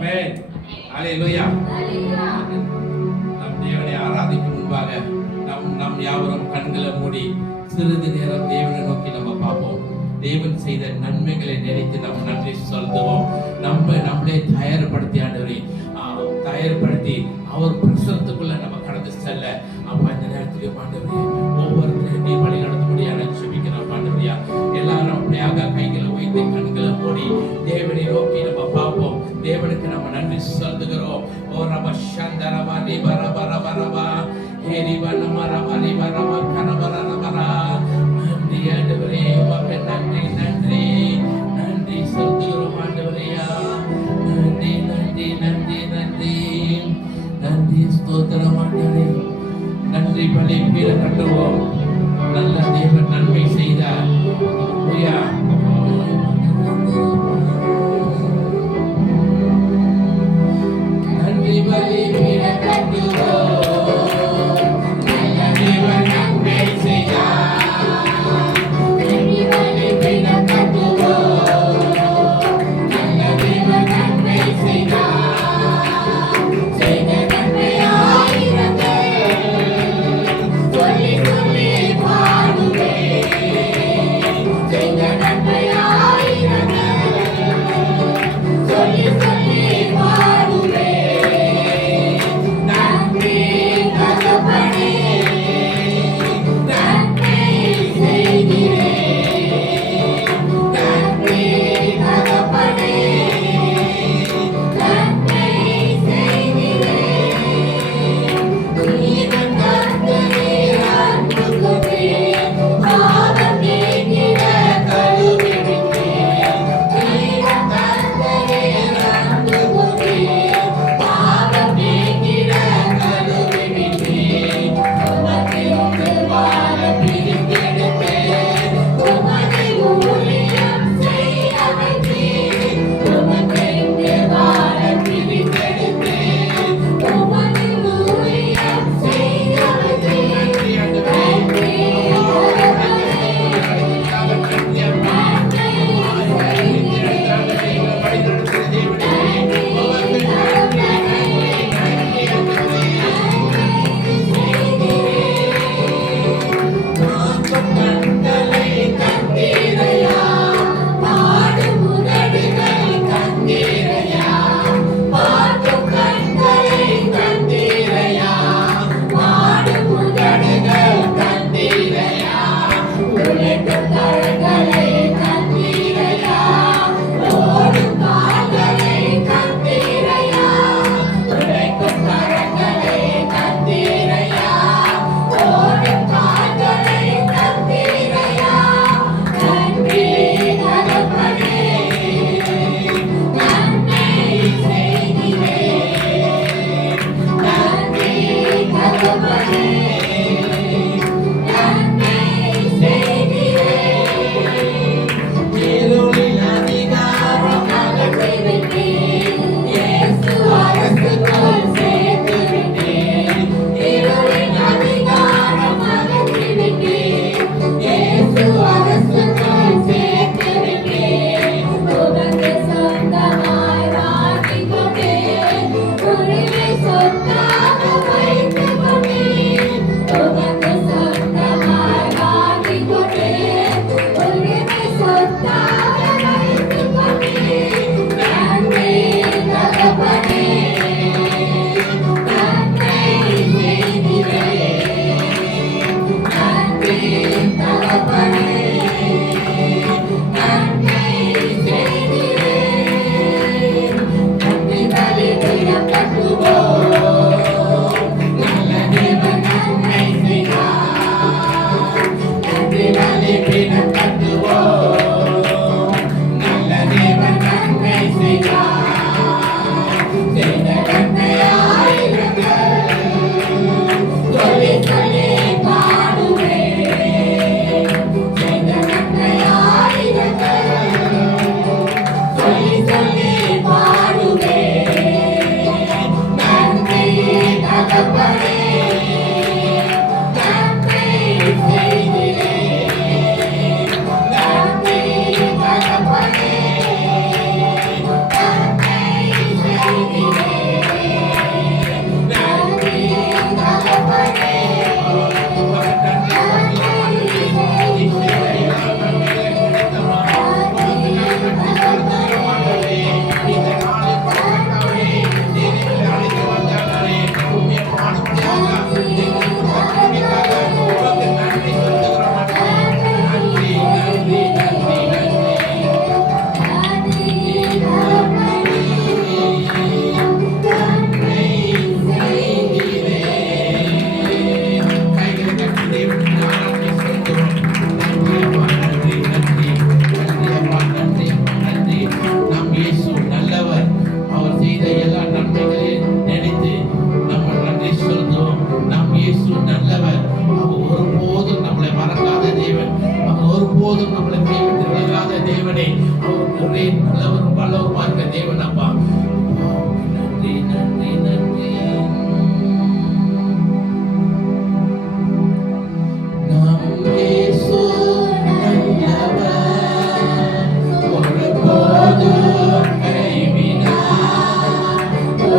ஆமென். ஹalleluya. நம் தேவனை ஆராதிக்கும் முன்பாக நம் யாவரும் கண்களை மூடி சிறிது நேரம் தேவனை நோக்கி நம்ம பார்ப்போம். தேவன் செய்த நன்மைகளை நினைத்து நாம் நன்றி சொல்லுவோம். நம்மளே தயார்படுத்தி அவர் பிரசனத்துக்குள்ள நம்ம கடந்து செல்ல அப்பா இந்த நேரத்துக்கு ஆண்டவரே ஒவ்வொருத்தரையும் நீ வழி நடத்த முடியாது ஜெபிக்கிறோம் ஆண்டவரே. எல்லாரும் அப்படியாக கைகளை வைத்து கண்களை மூடி தேவனை நோக்கி நம்ம பார்ப்போம். தேவனுக்கு நம்ம நன்றி சொல்லுகிறோம். ஓ ரப சந்தரபா ரிபரபரபரபா ஹேரிபனமரபரிபரப கனபரபரபரா. நன்றி ஆண்டவரே, உமக்கு நன்றி நன்றி நன்றி சொல்லுகிறோம் ஆண்டவரே. நன்றி நன்றி நன்றி நன்றி நன்றி ஸ்தோத்திரம் ஆண்டவரே. நன்றி பலி பீட கட்டுவோம். நல்ல தேவன் நன்மை செய்தார். நன்றி பலி பீட கட்டுவோம். நல்ல தேவன் நன்மை செய்தார். நன்றி பலி பீட கட்டுவோம். நல்ல தேவன் நன்மை செய்தார். செய்த நன்மை ஆயிரங்கள் சொல்லி சொல்லி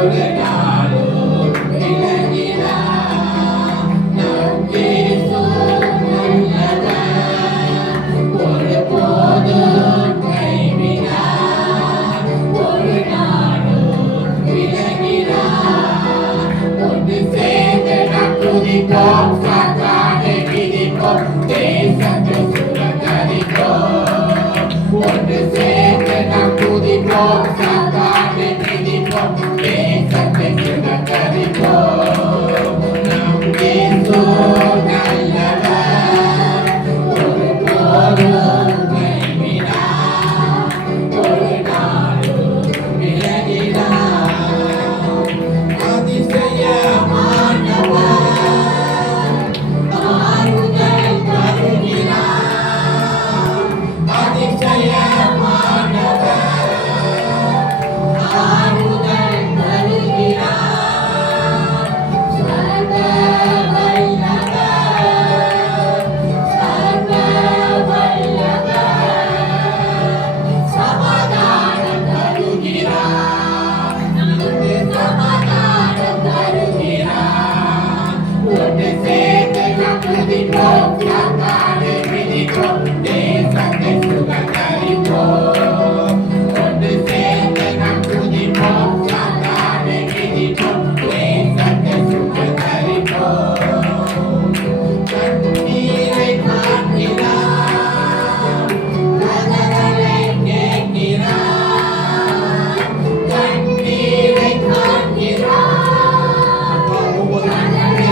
ஒரு நாளும் விலகினார். நம் இயேசு நல்லவர், ஒருபோதும் கைவிடார். ஒரு நாளும் விலகினார். ஒன்று சேர்ந்து நாம் துதிப்போம், சாத்தானை மிதிப்போம், தேசத்தை சுதந்தரிப்போம். ஒன்று சேர்ந்து நாம் துதிப்போம், சாத்தானை மிதிப்போம், தேசத்தை சுதந்தரிப்போம். நம் இயேசு நல்லவர், ஒருபோதும் கைவிடார். ஒரு நாளும் விலகினார். அதிசயமானவர், ஆறுதல் தருகிறார். அதிசயமானவர், ஆறுதல் தருகிறார். சர்வ வல்லவர், சர்வ வல்லவர், சமாதானம் தருகிறார். நமக்கு சமாதானம் தருகிறார். ஒன்று சேர்ந்து நாம் துதிப்போம், சாத்தானை மிதிப்போம், தேசத்தை சுதந்தரிப்போம். ஒன்று சேர்ந்து நாம் துதிப்போம், சாத்தானை மிதிப்போம், தேசத்தை சுதந்தரிப்போம். கண்ணீரை காண்கிறார், கதறலை கேட்கிறார். கண்ணீரை காண்கிறார், கதறலை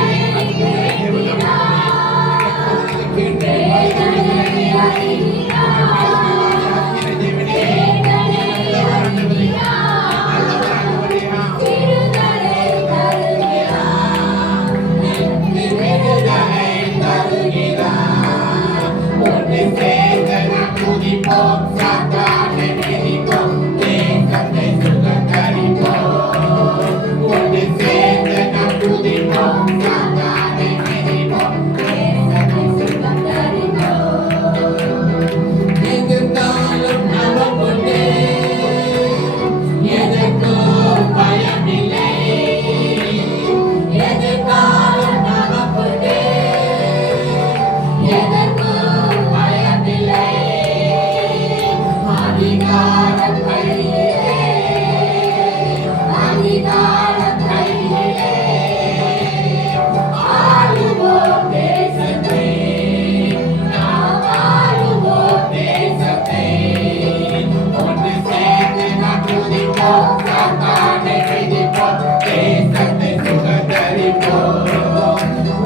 ஒன்று சேர்ந்து நாம் துதிப்போம், சாத்தானை மிதிப்போம், தேசத்தை சுதந்தரிப்போம். ஒன்று சேர்ந்து நாம் துதிப்போம், சாத்தானை மிதிப்போம், தேசத்தை சுதந்தரிப்போம். எதிர்காலம் நமக்குள்ளே, எதற்கும் பயமில்லை. எதிர்காலம் நமக்குள்ளே, எதற்கும் பயமில்லை. அதிகாரம் கையிலே, அதிகாரம் கையிலே, ஆளுவோம் தேசத்தை, நாம் ஆளுவோம் தேசத்தை. ஒன்று சேர்ந்து நாம் துதிப்போம், சாத்தானை மிதிப்போம், தேசத்தை சுதந்தரிப்போம்.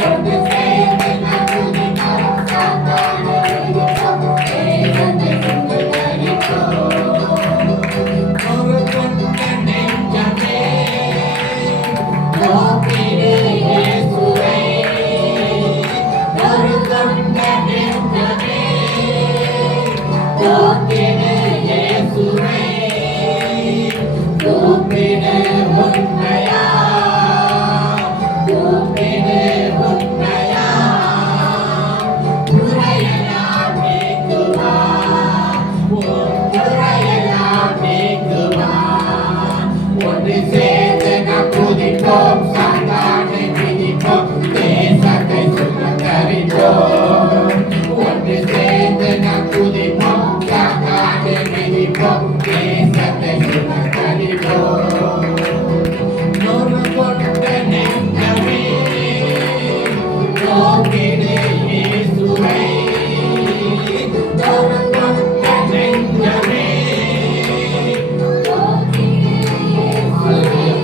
ஒன்று சேர்ந்து நாம் துதிப்போம், சாத்தானை மிதிப்போம், தேசத்தை சுதந்தரிப்போம். ஒரு கொண்ட நெஞ்சமே, நோக்கிடு இயேசுவை. ஒரு கொண்ட நெஞ்சமே, நோக்கிடு இயேசுவை. கூப்பிடு உண்மையா, கூப்பிடு உண்மையா. குறையெல்லாம் நீக்குவார், உன் குறையெல்லாம் நீக்குவார். ஒன்று சேர்ந்து நாம் துதிப்போம், சாத்தானை மிதிப்போம், தேசத்தை சுதந்தரிப்போம். ஒன்று சேர்ந்து நாம் துதிப்போம், சாத்தானை மிதிப்போம், தேசத்தை சுதந்தரிப்போம். ஒரு கொண்ட நெஞ்சமே, நோக்கிடு இயேசுவை. ஒரு கொண்ட நெஞ்சமே, நோக்கிடு இயேசுவை.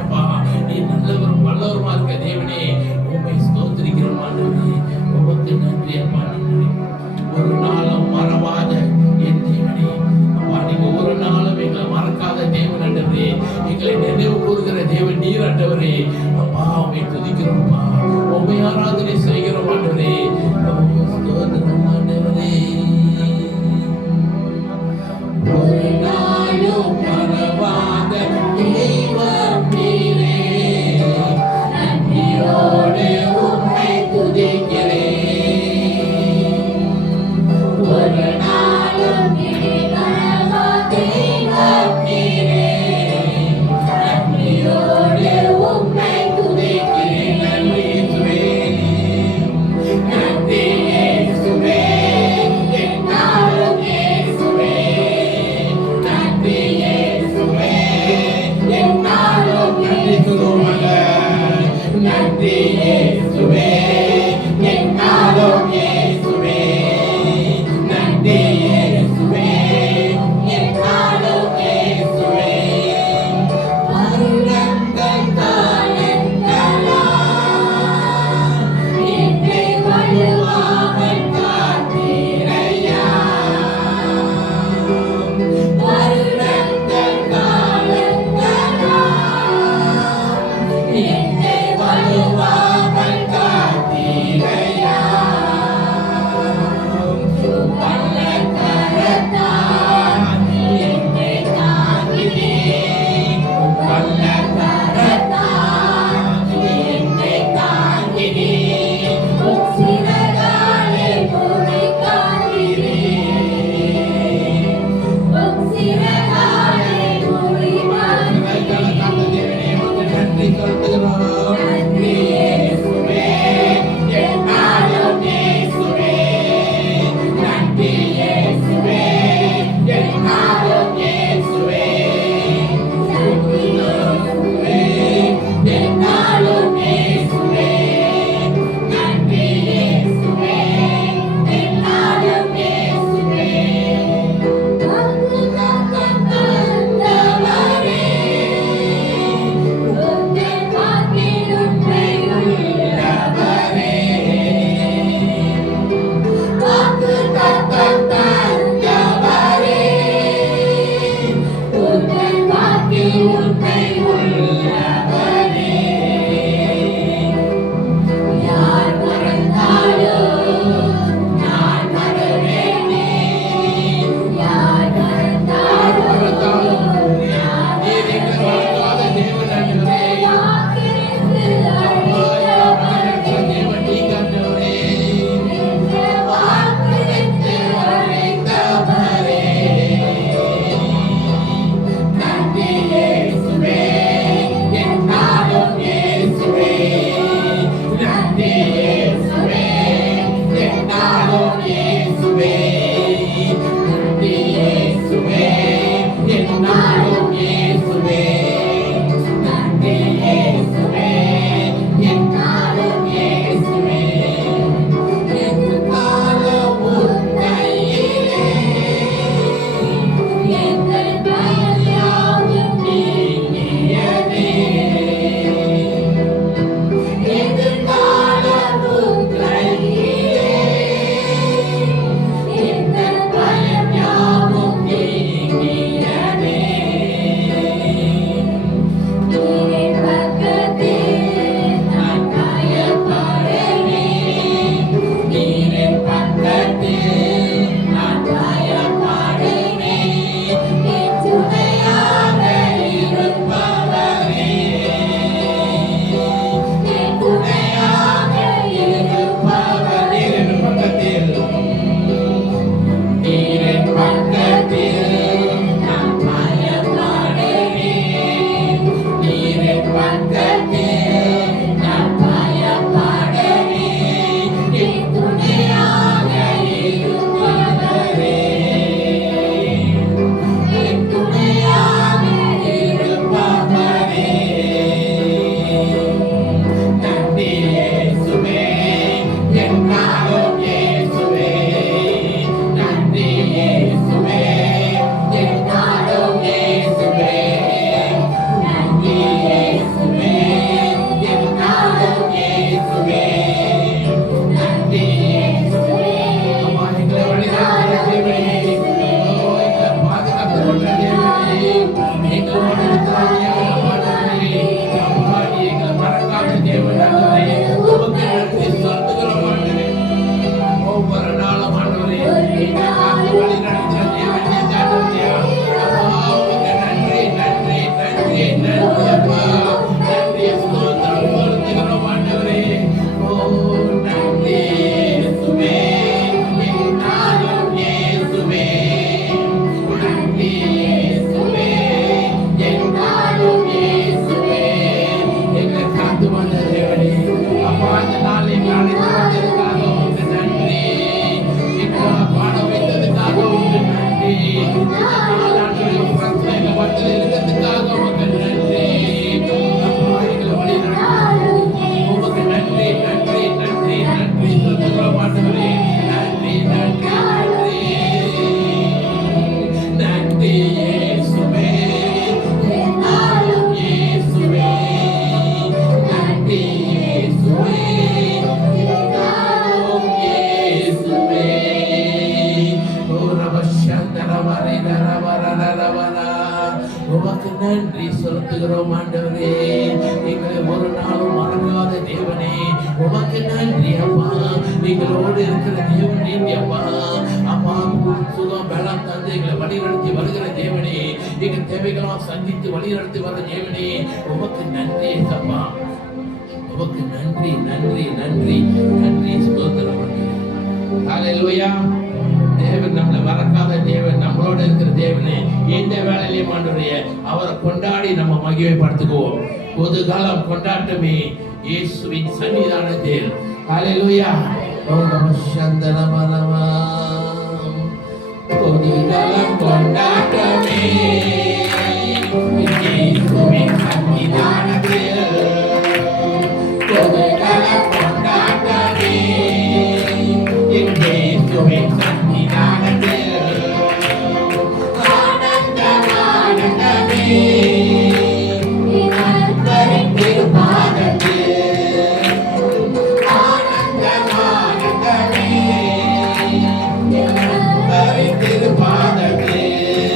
அப்பா. நீ நல்லவரும் வல்லவருமா இருக்க தேவனே, உம்மை ஸ்தோத்திரிக்கிறோம் ஆண்டவரே. உமக்கு நன்றி அப்பா, நன்றி. ஒரு நாளும் மறவாத என் தேவனே அப்பா, நீங்க ஒரு நாளும் எங்களை மறக்காத தேவன் ஆண்டவரே. எங்களை நினைவு கூறுகிற தேவன் நீர் ஆண்டவரே. அப்பா, உம்மை துதிக்கிறோம் அப்பா, உம்மை ஆராதனை செய்கிறோம் ஆண்டவரே. ஸ்தோத்திரம் ஆண்டவரே. ஒரு நாளும் மறவாத தெய்வம் நீரே, நன்றியோடு உம்மை துதிக்கிறேன். ஒரு நாளும் இடைமறவா தெய்வம் நீரே, நன்றியோடு உம்மை துதிக்கிறேன். நன்றி இயேசுவே, நன்றி இயேசுவே, என்னாலும் இயேசுவே, நன்றி இயேசுவே. உமக்கு நன்றி செலுத்துகிறோம் ஆண்டவரே. எங்களை ஒரு நாளும் மறக்காத தேவனே, உமக்கு நன்றி அப்பா. எங்களோடு இருக்கிற தேவன் நீங்க அப்பா. அப்பா சுகம் பலம் தந்து எங்களை வழிநடத்தி வருகிற தேவனே, எங்கள் தேவைகளாம் சந்தித்து வழிநடத்தி வர தேவனே, உமக்கு நன்றி அப்பா. உமக்கு நன்றி நன்றி நன்றி நன்றி ஸ்தோத்திரம். ஹல்லேலூயா. தேவன் நம்மளை மறக்காத தேவன், நம்மளோட இருக்கிற தேவனே, இந்த வேலையிலே ஆண்டவரே அவரை கொண்டாடி நம்ம மகிமைப்படுத்துவோம். பொது காலம் கொண்டாட்டமே இயேசுவின் சன்னிதானத்தில். ஹல்லேலூயா. பொது காலம் கொண்டாட்டமே இயேசுவின் சன்னிதானத்தில். பொது காலம் கொண்டாட்டமே இயேசுவின் சன்னிதானத்தில். ஆனந்தம் ஆனந்தமே கர்த்தரின் திருப்பாதத்தில். ஆனந்தம் ஆனந்தமே கர்த்தரின் திருப்பாதத்தில்.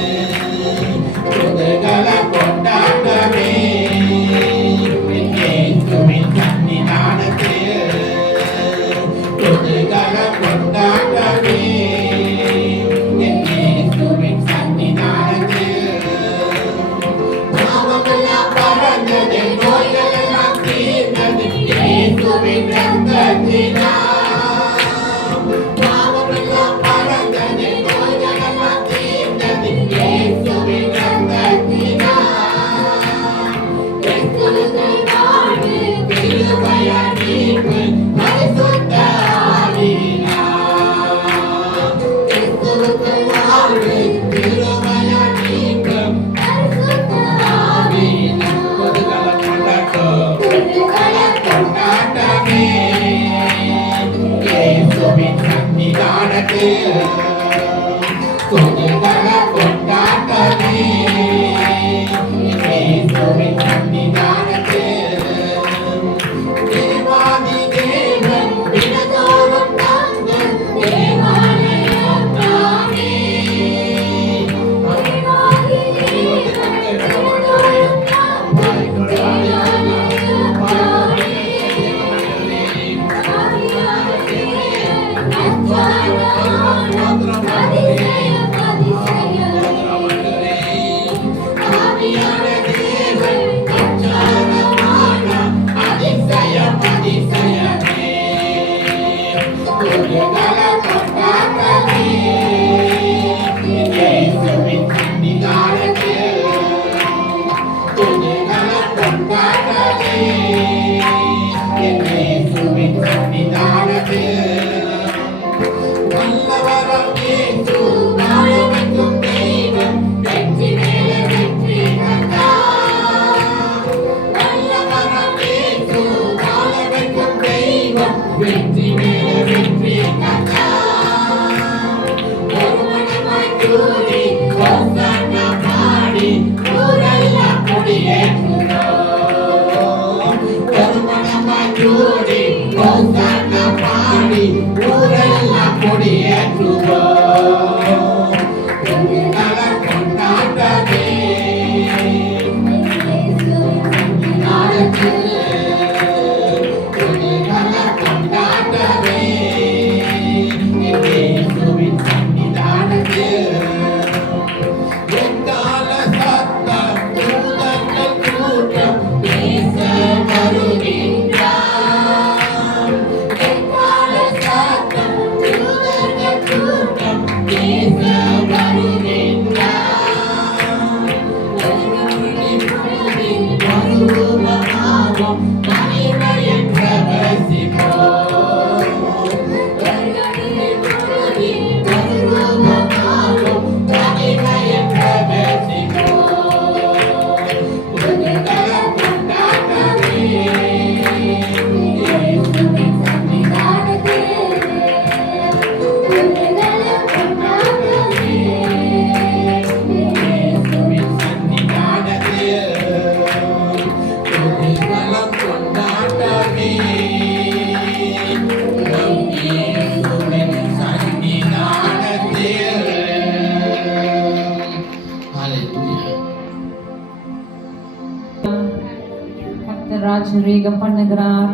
ராஜரீகம் பண்ணுகிறார்.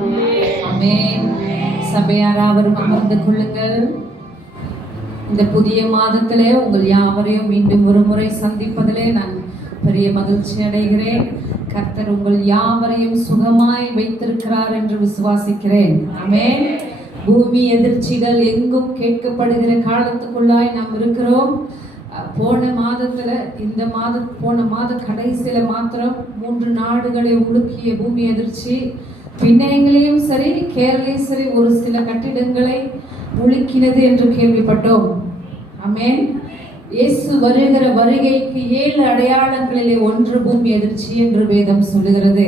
ஆமென். சபையார் யாவரும் அமர்ந்து கொள்ளுங்கள். இந்த புதிய மாதத்திலே உங்கள் யாவரையும் மீண்டும் ஒரு முறை சந்திப்பதிலே நான் பெரிய மகிழ்ச்சி அடைகிறேன். கர்த்தர் உங்கள் யாவரையும் சுகமாய் வைத்திருக்கிறார் என்று விசுவாசிக்கிறேன். ஆமென். பூமி எதிர்ச்சிகள் எங்கும் கேட்கப்படுகிற காலத்துக்குள்ளாய் நாம் இருக்கிறோம். போன மாத கடைசியில மாத்திரம் 3 நாடுகளை உலுக்கிய பூமி அதிர்ச்சி, பின்னையங்களையும் சரி கேரளையும் சரி ஒரு சில கட்டிடங்களை உலுக்கினது என்று கேள்விப்பட்டோம். ஆமென். இயேசு வருகிற வருகைக்கு 7 அடையாளங்களிலே ஒன்று பூமி அதிர்ச்சி என்று வேதம் சொல்லுகிறது.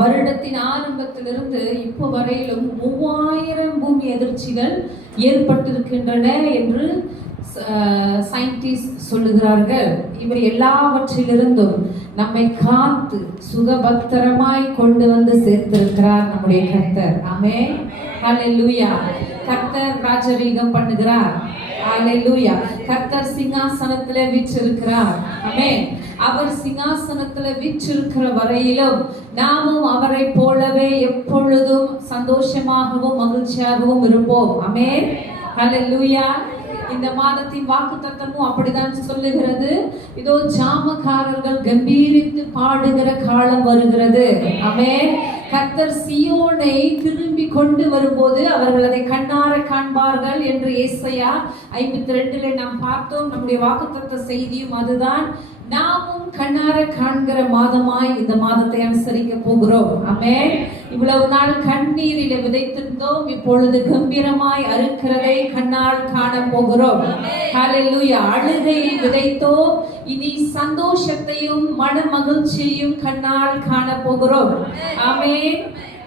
வருடத்தின் ஆரம்பத்திலிருந்து இப்போ வரையிலும் 3000 பூமி அதிர்ச்சிகள் ஏற்பட்டிருக்கின்றன என்று சயின்டிஸ்ட் சொல்லுகிறார்கள். இவை எல்லாவற்றிலிருந்தும் நம்மை காத்து சுகபத்திரமாய் கொண்டு வந்து சேர்த்திருக்கிறார் நம்முடைய கர்த்தர். ஆமென். ஹல்லேலூயா. கர்த்தர் ராஜரீகம் பண்ணுகிறார். ஹல்லேலூயா. கர்த்தர் சிங்காசனத்திலே வீற்றிருக்கிறார். ஆமென். அவர் சிங்காசனத்திலே வீற்றிருக்கிற வரையிலும் நாமும் அவரை போலவே எப்பொழுதும் சந்தோஷமாகவும் மகிழ்ச்சியாகவும் இருப்போம். ஆமென். ஹல்லேலூயா. இந்த மாதத்தின் வாக்குத்தத்தமும் அப்படிதான் சொல்லுகிறது. இதோ ஜாமக்காரர்கள் கம்பீரித்து பாடுகிற காலம் வருகிறது. ஆமென். கர்த்தர் சீயோனை திரும்பி கொண்டு வரும்போது அவர்கள் அதை கண்ணார காண்பார்கள் என்று ஏசாயா 52 நாம் பார்த்தோம். நம்முடைய வாக்குத்தத்த செய்தியும் அதுதான். நாமும் கண்ணார காண்கிற மாதமாய் இந்த மாதத்தை அனுசரிக்க போகிறோம். ஆமென். இவ்வளவு நாள் கண்ணீரில விதைத்திருந்தோம், இப்பொழுது கம்பீரமாய் அறுக்கிறதை கண்ணால் காண போகிறோம். ஹல்லேலூயா. அழுகையை விதைத்தோம், இனி சந்தோஷத்தையும் மன மகிழ்ச்சியையும் கண்ணால் காண போகிறோம். ஆமென்.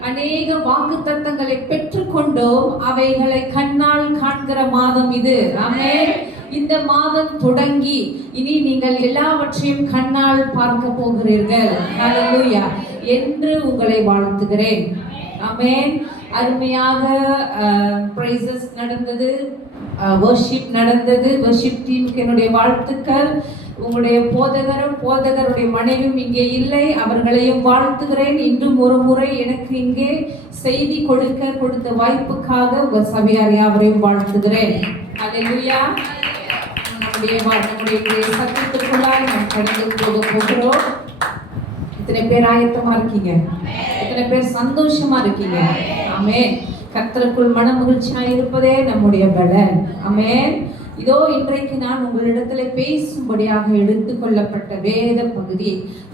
அநேக வாக்குத்தத்தங்களை பெற்றுக்கொண்டோம், அவைகளை கண்ணால் காண்கிற மாதம் இது. ஆமென். இந்த மாதம் தொடங்கி இனி நீங்கள் எல்லாவற்றையும் கண்ணால் பார்க்க போகிறீர்கள். ஹல்லேலூயா என்று உங்களை வாழ்த்துகிறேன். ஆமென். அருமையாக பிரைசஸ் நடந்தது, வர்ஷிப் நடந்தது. வர்ஷிப் டீமுக்கு என்னுடைய வாழ்த்துக்கள். உங்களுடைய போதகருடைய மனைவியும் இங்கே இல்லை, அவர்களையும் வாழ்த்துகிறேன். இன்றும் ஒரு முறை எனக்கு இங்கே செய்தி கொடுத்த வாய்ப்புக்காக உங்கள் சபையார் யாவரையும் வாழ்த்துகிறேன். ஹல்லேலூயா. நம்முடைய சத்தியத்துக்குள்ளாய் நாம் கடந்து போகிறோம். எத்தனை பேர் ஆயத்தமா இருக்கீங்க? எத்தனை பேர் சந்தோஷமா இருக்கீங்க? ஆமென். கர்த்தருக்குள் மன மகிழ்ச்சியா இருப்பதே நம்முடைய பலன். ஆமென். இதோ இன்றைக்கு நான் உங்களிடத்துல பேசும்படியாக எடுத்துக்கொள்ளப்பட்ட வேத பகுதி,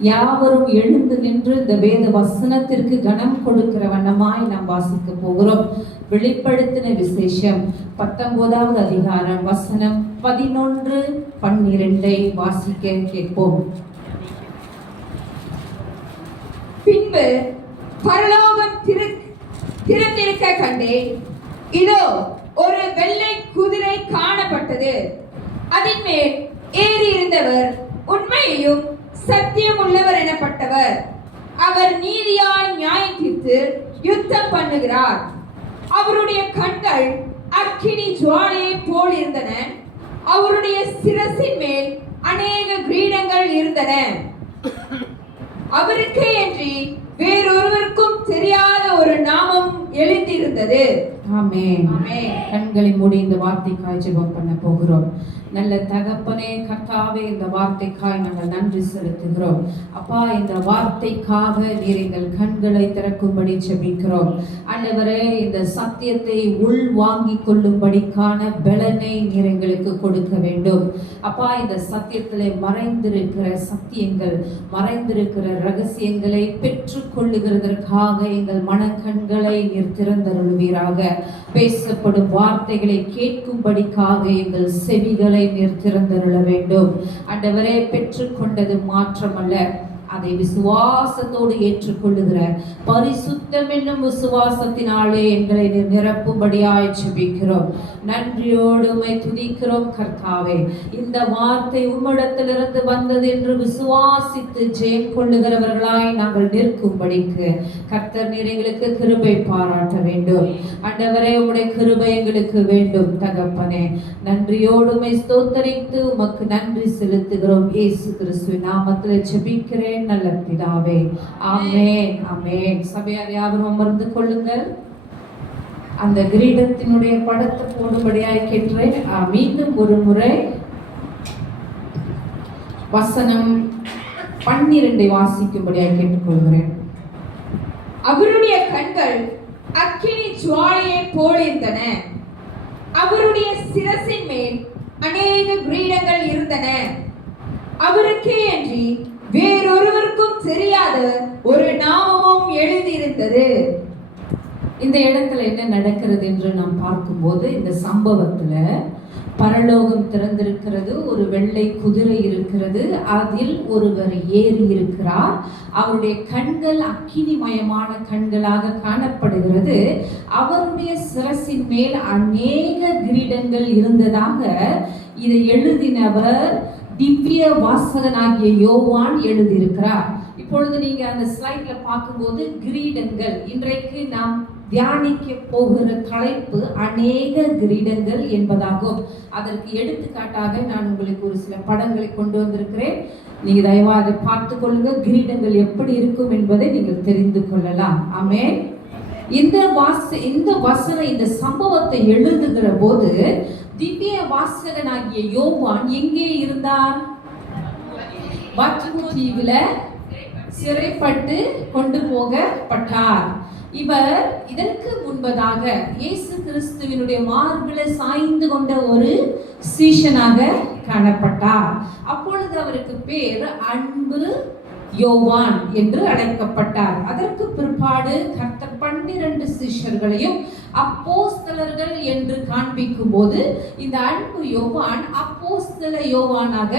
யாவரும் எழுந்து நின்று இந்த வேத வசனத்திற்கு கனம் கொடுக்கிற வண்ணமாய் நாம் வாசிக்க போகிறோம். வெளிப்படுத்தின விசேஷம் 19வது அதிகாரம் வசனம் 11, 12 வாசிக்க கேட்போம். பின்பு பரலோகம் திறந்திருக்க கண்டேன். இதோ ஒரு வெள்ளை குதிரை காணப்பட்டது. அதன் மேல் ஏறி இருந்தவர் உண்மையையும் சத்தியம் உள்ளவர் எனப்பட்டவர். அவர் நீதியாய் நியாயம் தீர்த்து யுத்தம் பண்ணுகிறார். அவருடைய கண்கள் அக்கினி ஜுவாலையை போல் இருந்தன. அவருடைய சிரசின் மேல் அநேக கிரீடங்கள் இருந்தன. அவருக்கே அன்றி வேறொருவருக்கும் தெரியாத ஒரு நாமம் எழுந்திருந்தது. ஆமென். கண்களை மூடி இந்த வார்த்தைக்காய் ஜெபம் பண்ண போகிறோம். நல்ல தகப்பனே, கர்த்தாவே, இந்த வார்த்தைக்காய் நாங்கள் நன்றி செலுத்துகிறோம். அப்பா, இந்த வார்த்தைக்காக நீர் எங்கள் கண்களை திறக்கும்படி ஜெபிக்கிறோம். ஆண்டவரே, இந்த சத்தியத்தை உள் வாங்கிக் கொள்ளும்படிக்கான பலனை நீர் எங்களுக்கு கொடுக்க வேண்டும். அப்பா, இந்த சத்தியத்திலே மறைந்திருக்கிற சத்தியங்கள், மறைந்திருக்கிற ரகசியங்களை பெற்றுக் கொள்ளுகிறதற்காக எங்கள் மனக்கண்களை நீர் திறந்தருளுவீராக. பேசப்படும் வார்த்தைகளை கேட்கும்படிக்காக எங்கள் செவிகளை நீர் திறந்தருள வேண்டும். ஆண்டவரே, பெற்றுக்கொண்டது மாற்றமல்ல, அதை விசுவாசத்தோடு ஏற்றுக்கொள்ளுகிற பரிசுத்தம் என்னும் விசுவாசத்தினாலே எங்களை நிரப்பும்படியாய் ஜெபிக்கிறோம். நன்றியோடு உம்மை துதிக்கிறோம் கர்த்தாவே. இந்த வார்த்தை உம்மிடத்திலிருந்து வந்தது என்று விசுவாசித்து ஜெயம் கொள்ளுகிறவர்களாய் நாங்கள் நிற்கும்படிக்கு கர்த்தர் நீர் எங்களுக்கு கிருபை பாராட்ட வேண்டும். ஆண்டவரே, உம்முடைய கிருபை எங்களுக்கு வேண்டும் தகப்பனே. நன்றியோடு உம்மை ஸ்தோத்தரித்து உமக்கு நன்றி செலுத்துகிறோம். இயேசு கிறிஸ்துவின் நாமத்தில் ஜெபிக்கிறேன். ஜெபிக்கிறேன் நல்ல பிதாவே. ஆமென், ஆமென். சபையார் யாவரும் அமர்ந்து கொள்ளுங்கள். அந்த கிரீடத்தினுடைய படத்தை போடும்படியாய் கேட்கிறேன். மீண்டும் ஒரு முறை வசனம் 12 வாசிக்கும்படியாய் கேட்டுக்கொள்கிறேன். அவருடைய கண்கள் அக்கினி ஜுவாலையை போலிருந்தன. அவருடைய சிரசின் மேல் அநேக கிரீடங்கள் இருந்தன. அவருக்கே அன்றி வேறொருவருக்கும் தெரியாத ஒரு நாமமும் எழுதியிருந்தது. இந்த இடத்துல என்ன நடக்கிறது என்று நாம் பார்க்கும்போது, இந்த சம்பவத்துல பரலோகம் திறந்திருக்கிறது, ஒரு வெள்ளை குதிரை இருக்கிறது, அதில் ஒருவர் ஏறி இருக்கிறார். அவருடைய கண்கள் அக்கினிமயமான கண்களாக காணப்படுகிறது. அவருடைய சிரசின் மேல் அநேக கிரீடங்கள் இருந்ததாக இதை எழுதினவர் திவ்ய வாசகனாகிய யோவான் எழுதியிருக்கிறார். இப்பொழுது நீங்க அந்த ஸ்லைட்ல பார்க்கும்போது கிரீடங்கள், இன்றைக்கு நாம் தியானிக்க போகிற தலைப்பு அநேக கிரீடங்கள் என்பதாகும். அதற்கு எடுத்துக்காட்டாக நான் உங்களுக்கு ஒரு சில படங்களை கொண்டு வந்திருக்கிறேன். நீங்க தயவா அதை பார்த்து கொள்ளுங்க. கிரீடங்கள் எப்படி இருக்கும் என்பதை நீங்கள் தெரிந்து கொள்ளலாம். ஆமென். இந்த வசனம், இந்த சம்பவத்தை எழுதுகிற போது திவ்ய வாசகனாகிய யோவான் எங்கே இருந்தார்? பத்மோ தீவுல சிறைப்பட்டு கொண்டு போகப்பட்டார். இவர் இதற்கு முன்பதாக இயேசு கிறிஸ்துவினுடைய மார்பில சாய்ந்து கொண்ட ஒரு சீஷனாக காணப்பட்டார். அப்பொழுது அவருக்கு பேர் அன்பு யோவான் என்று அழைக்கப்பட்டார். அதற்கு பிற்பாடு கர்த்தர் 12 சீஷர்களையும் அப்போஸ்தலர்கள் என்று காண்பிக்கும் போது இந்த அன்பு யோவான் அப்போஸ்தல யோவானாக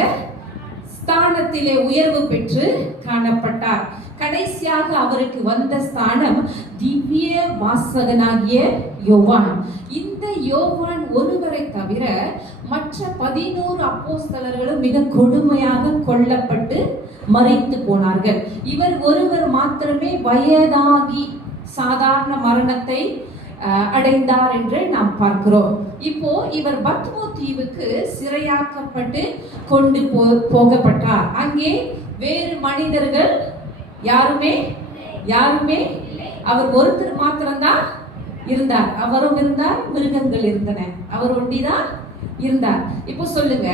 ஸ்தானத்திலே உயர்வு பெற்று காணப்பட்டார். கடைசியாக அவருக்கு வந்த ஸ்தானம் திவ்ய வாசகனாகிய யோவான். இந்த யோவான் ஒருவரை தவிர மற்ற 11 அப்போஸ்தலர்களும் மிக கொடுமையாக கொல்லப்பட்டு மரித்து போனார்கள். இவர் ஒருவர் மாத்திரமே வயதாகி சாதாரண மரணத்தை அடைந்தார் என்று நாம் பார்க்கிறோம். இப்போ இவர் பத்மோ தீவுக்கு சிறையாக்கப்பட்டு கொண்டு போகப்பட்டார். அங்கே வேறு மனிதர்கள் யாருமே அவர் ஒருத்தர் மாத்திரம்தான் இருந்தார். அவரும் இருந்தார், மிருகங்கள் இருந்தன, அவர் ஒண்டிதான் இருந்தார். இப்போ சொல்லுங்க,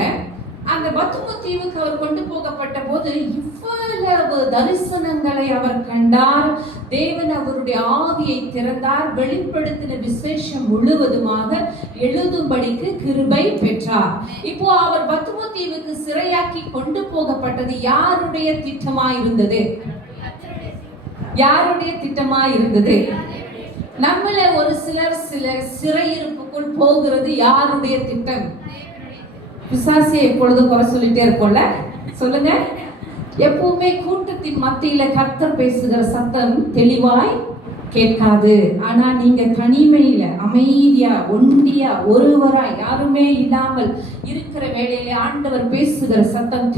அந்த பத்மோ தீவுக்கு அவர் கொண்டு போகப்பட்ட போது இவ்வளவு தரிசனங்களை அவர் கண்டார். தேவன் அவருடைய ஆவியை திறந்தார். வெளிப்படுத்தின விசேஷம் முழுவதுமாக எழுதும்படிக்கு கிருபை பெற்றார். இப்போ அவர் பத்மோ தீவுக்கு சிறையாக்கி கொண்டு போகப்பட்டது யாருடைய திட்டமாய் இருந்தது? யாருடைய திட்டமாய் இருந்தது? நம்மள ஒரு சிலர் சில சிறையிருப்புக்குள் போகிறது யாருடைய திட்டம்? பிசாசியை எப்பொழுதும் குறை சொல்லிட்டே இருக்கோம்ல, சொல்லுங்க. எப்பவுமே கூட்டத்தின் மத்தியில கர்த்தர் பேசுகிற சத்தம் தெளிவாய் கேட்காது. ஆனா நீங்க தனிமையில அமைதியா ஒண்டியா ஒருவரா யாருமே இல்லாமல் இருக்கிற வேளையில ஆண்டவர் பேசுகிற சத்தம்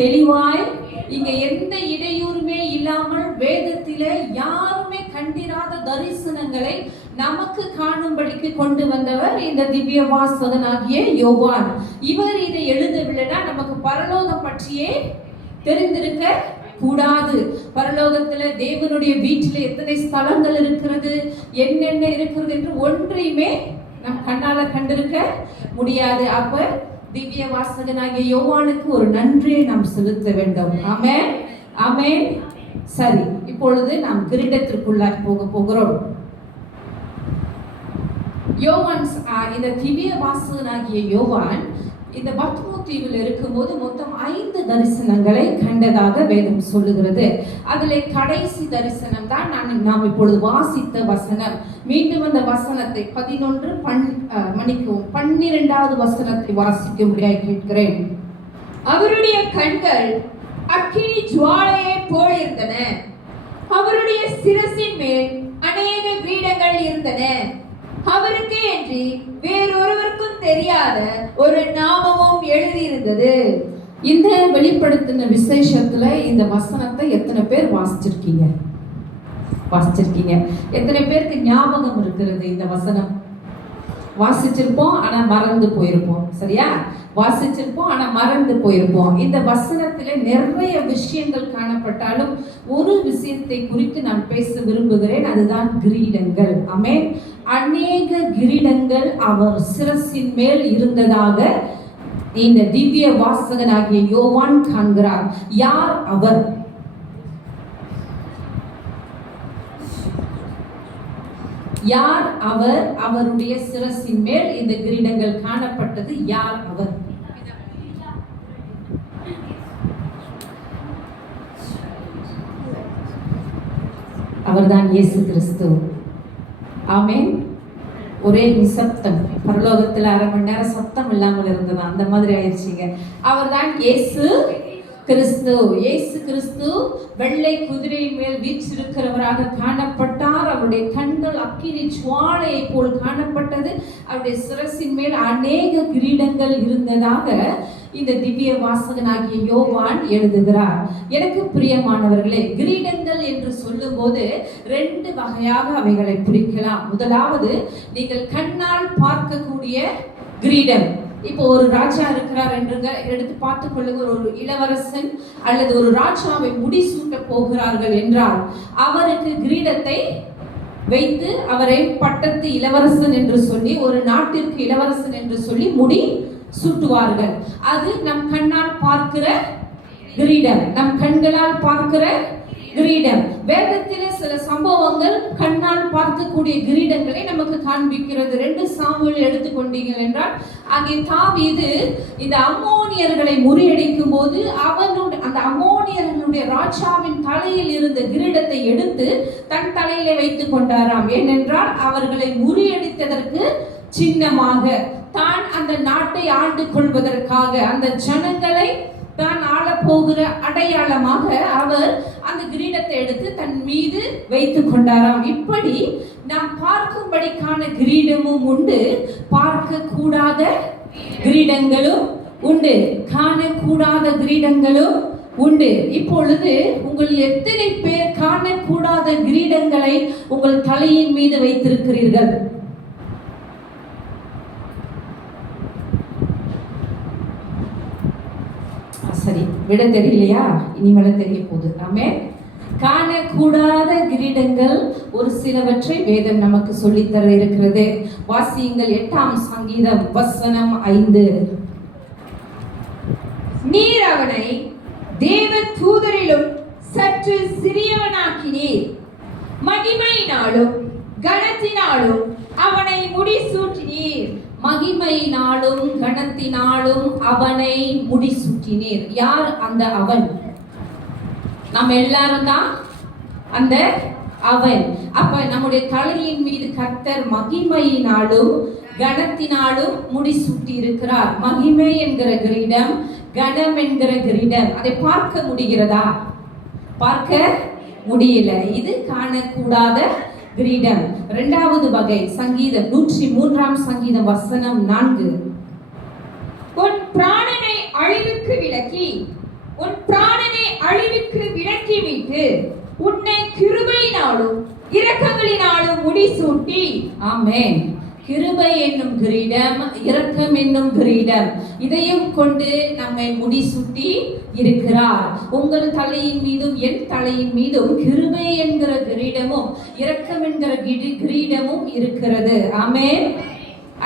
தெளிவாய் இங்க எந்த இடையூறுமே இல்லாமல் வேதத்தில யாருமே கண்டிராத தரிசனங்களை நமக்கு காணும்படிக்கு கொண்டு வந்தவர் இந்த திவ்ய வாசகனாகிய யோவான். இவர் இதை எழுதவில்லைனா நமக்கு பரலோகம் பற்றியே தெரிந்திருக்க கூடாது. பரலோகத்துல தேவனுடைய வீட்டில் எத்தனை ஸ்தலங்கள் இருக்கிறது, என்னென்ன இருக்கிறது என்று ஒன்றையுமே நம் கண்ணால கண்டிருக்க முடியாது. அப்ப திவ்ய வாசகனாகிய யோவானுக்கு ஒரு நன்றியை நாம் செலுத்த வேண்டும். ஆமென், ஆமென். சரி, இப்பொழுது நாம் கிரீடத்திற்குள்ளாக போகிறோம். யோவான், இந்த திவ்ய வாசகனாகிய யோவான் இந்த பத்மோ தீவில் இருக்கும்போது மொத்தம் 5 தரிசனங்களை கண்டதாக வேதம் சொல்லுகிறது. அதிலே கடைசி தரிசனம் தான் நாம் இப்பொழுது வாசித்த வசனம். மீண்டும் அந்த வசனத்தை 12வது வசனத்தை வாசிக்கும்படியாய் கேட்கிறேன். அவருடைய கண்கள் அக்கினி ஜுவாலையை போலிருந்தன. அவருடைய சிரசின் மேல் அநேக கிரீடங்கள் இருந்தன. அவருக்கே அன்றி வேறொருவருக்கும் தெரியாத ஒரு நாமமும் எழுதியிருந்தது. இந்த வெளிப்படுத்தின விசேஷத்துல இந்த வசனத்தை எத்தனை பேர் வாசிச்சிருக்கீங்க? எத்தனை பேருக்கு ஞாபகம் இருக்கிறது? இந்த வசனம் வாசிச்சிருப்போம், ஆனா மறந்து போயிருப்போம். சரியா? வாசிச்சிருப்போம், ஆனா மறந்து போயிருப்போம். இந்த வசனத்திலே நிறைய விஷயங்கள் காணப்பட்டாலும் ஒரு விஷயத்தை குறித்து நான் பேச விரும்புகிறேன், அதுதான் கிரீடங்கள். ஆமென். அநேக கிரீடங்கள் அவர் சிரசின் மேல் இருந்ததாக இந்த திவ்ய வாசகனாகிய யோவான் காண்கிறார். யார் அவர்? யார் அவர்? அவருடைய சிரசின் மேல் இந்த கிரீடங்கள் காணப்பட்டது. யார் அவர்? அவர்தான் இயேசு கிறிஸ்து. ஆமென். ஒரே நிசப்தம், பரலோகத்துல அரை மணி நேரம் சத்தம் இல்லாமல் இருந்தது, அந்த மாதிரி ஆயிடுச்சுங்க. அவர்தான் இயேசு கிறிஸ்து. இயேசு கிறிஸ்து வெள்ளை குதிரையின் மேல் வீற்றிருக்கிறவராக காணப்பட்டார். அவருடைய கண்கள் அக்கினி ஜுவாலையை போல் காணப்பட்டது. அவருடைய சிரசின் மேல் அநேக கிரீடங்கள் இருந்ததாக இந்த திவ்ய வாசகனாகிய யோவான் எழுதுகிறார். எனக்கு பிரியமானவர்களே, கிரீடங்கள் என்று சொல்லும் போது ரெண்டு வகையாக அவைகளை பிரிக்கலாம். முதலாவது, நீங்கள் கண்ணால் பார்க்கக்கூடிய கிரீடம். இப்போ ஒரு ராஜா இருக்கிறார் என்றுங்க எடுத்து பார்த்துக் கொள்ளுங்க. ஒரு இளவரசன் அல்லது ஒரு ராஜாவை முடிசூட்ட போகிறார்கள் என்றால் அவருக்கு கிரீடத்தை வைத்து அவரை பட்டத்து இளவரசன் என்று சொல்லி, ஒரு நாட்டிற்கு இளவரசன் என்று சொல்லி முடி சூட்டுவார்கள். அது நம் கண்ணால் பார்க்கிற கிரீடம், நம் கண்களால் பார்க்கிற கிரீடம். வேதத்திலே சில சம்பவங்கள் கண்ணால் பார்க்கக்கூடிய கிரீடங்களை நமக்கு காண்பிக்கிறது. 2 சாமுவேல் எடுத்துக்கொண்டீர்கள் என்றால், அங்கே தாவீது இந்த அம்மோனியர்களை முறியடிக்கும் போது அந்த அம்மோனியர்களுடைய ராஜாவின் தலையில் இருந்த கிரீடத்தை எடுத்து தன் தலையிலே வைத்துக் கொண்டாராம். ஏனென்றால் அவர்களை முறியடித்ததற்கு சின்னமாக, தான் அந்த நாட்டை ஆண்டு கொள்வதற்காக, அந்த ஜனங்களை தான் ஆள போகிற அடையாளமாக அவர் அந்த கிரீடத்தை எடுத்து தன் மீது வைத்துக் கொண்டாராம். இப்படி நாம் பார்க்கும்படிக்கான கிரீடமும் உண்டு, பார்க்க கூடாத கிரீடங்களும் உண்டு, காணக்கூடாத கிரீடங்களும் உண்டு. இப்பொழுது உங்கள் எத்தனை பேர் காணக்கூடாத கிரீடங்களை உங்கள் தலையின் மீது வைத்திருக்கிறீர்கள்? சரி, விட தெரியலையா? இனிமேல தெரிய போகுது. ஆமென். காணக்கூடாத கிரீடங்கள் ஒரு சிலவற்றை வேதம் நமக்கு சொல்லித்தர இருக்கிறது. வாசியுங்கள் 8ஆம் சங்கீதம் வசனம் 5. நீர் அவனை தேவ தூதரிலும் சற்று சிறியவனாக்கினீர், மகிமையினாலும் கனத்தினாலும் அவனை முடிசூட்டினீர். மகிமையினாலும் கனத்தினாலும் அவனை முடிசூட்டினீர். யார் அந்த அவன்? நம்ம எல்லாரும் தான் அந்த அவன். அப்ப நம்முடைய தலையின் மீது கர்த்தர் மகிமையினாலும் கனத்தினாலும் முடிசூட்டி இருக்கிறார். மகிமை என்கிற கிரீடம், கனம் என்கிற கிரீடம், அதை பார்க்க முடிகிறதா? பார்க்க முடியல. இது காணக்கூடாத கிரீடம். 2வது வகை சங்கீதம் 103ஆம் சங்கீதம் வசனம் 4. உன் பிராணனை அழிவுக்கு விலக்கி, உன் பிராணனை அழிவுக்கு விலக்கி மீட்டு, உன்னை கிருபையினாலும் இரக்கங்களினாலும் முடிசூட்டி. ஆமென். கிருபை என்னும் கிரீடம், இரக்கம் என்னும் கிரீடம், இதையும் கொண்டு நம்மை முடிசூட்டி இருக்கிறார். உங்கள் தலையின் மீதும் என் தலையின் மீதும் கிருபை என்கிற கிரீடமும் இரக்கம் என்கிற கிரீடமும் இருக்கிறது. ஆமென்.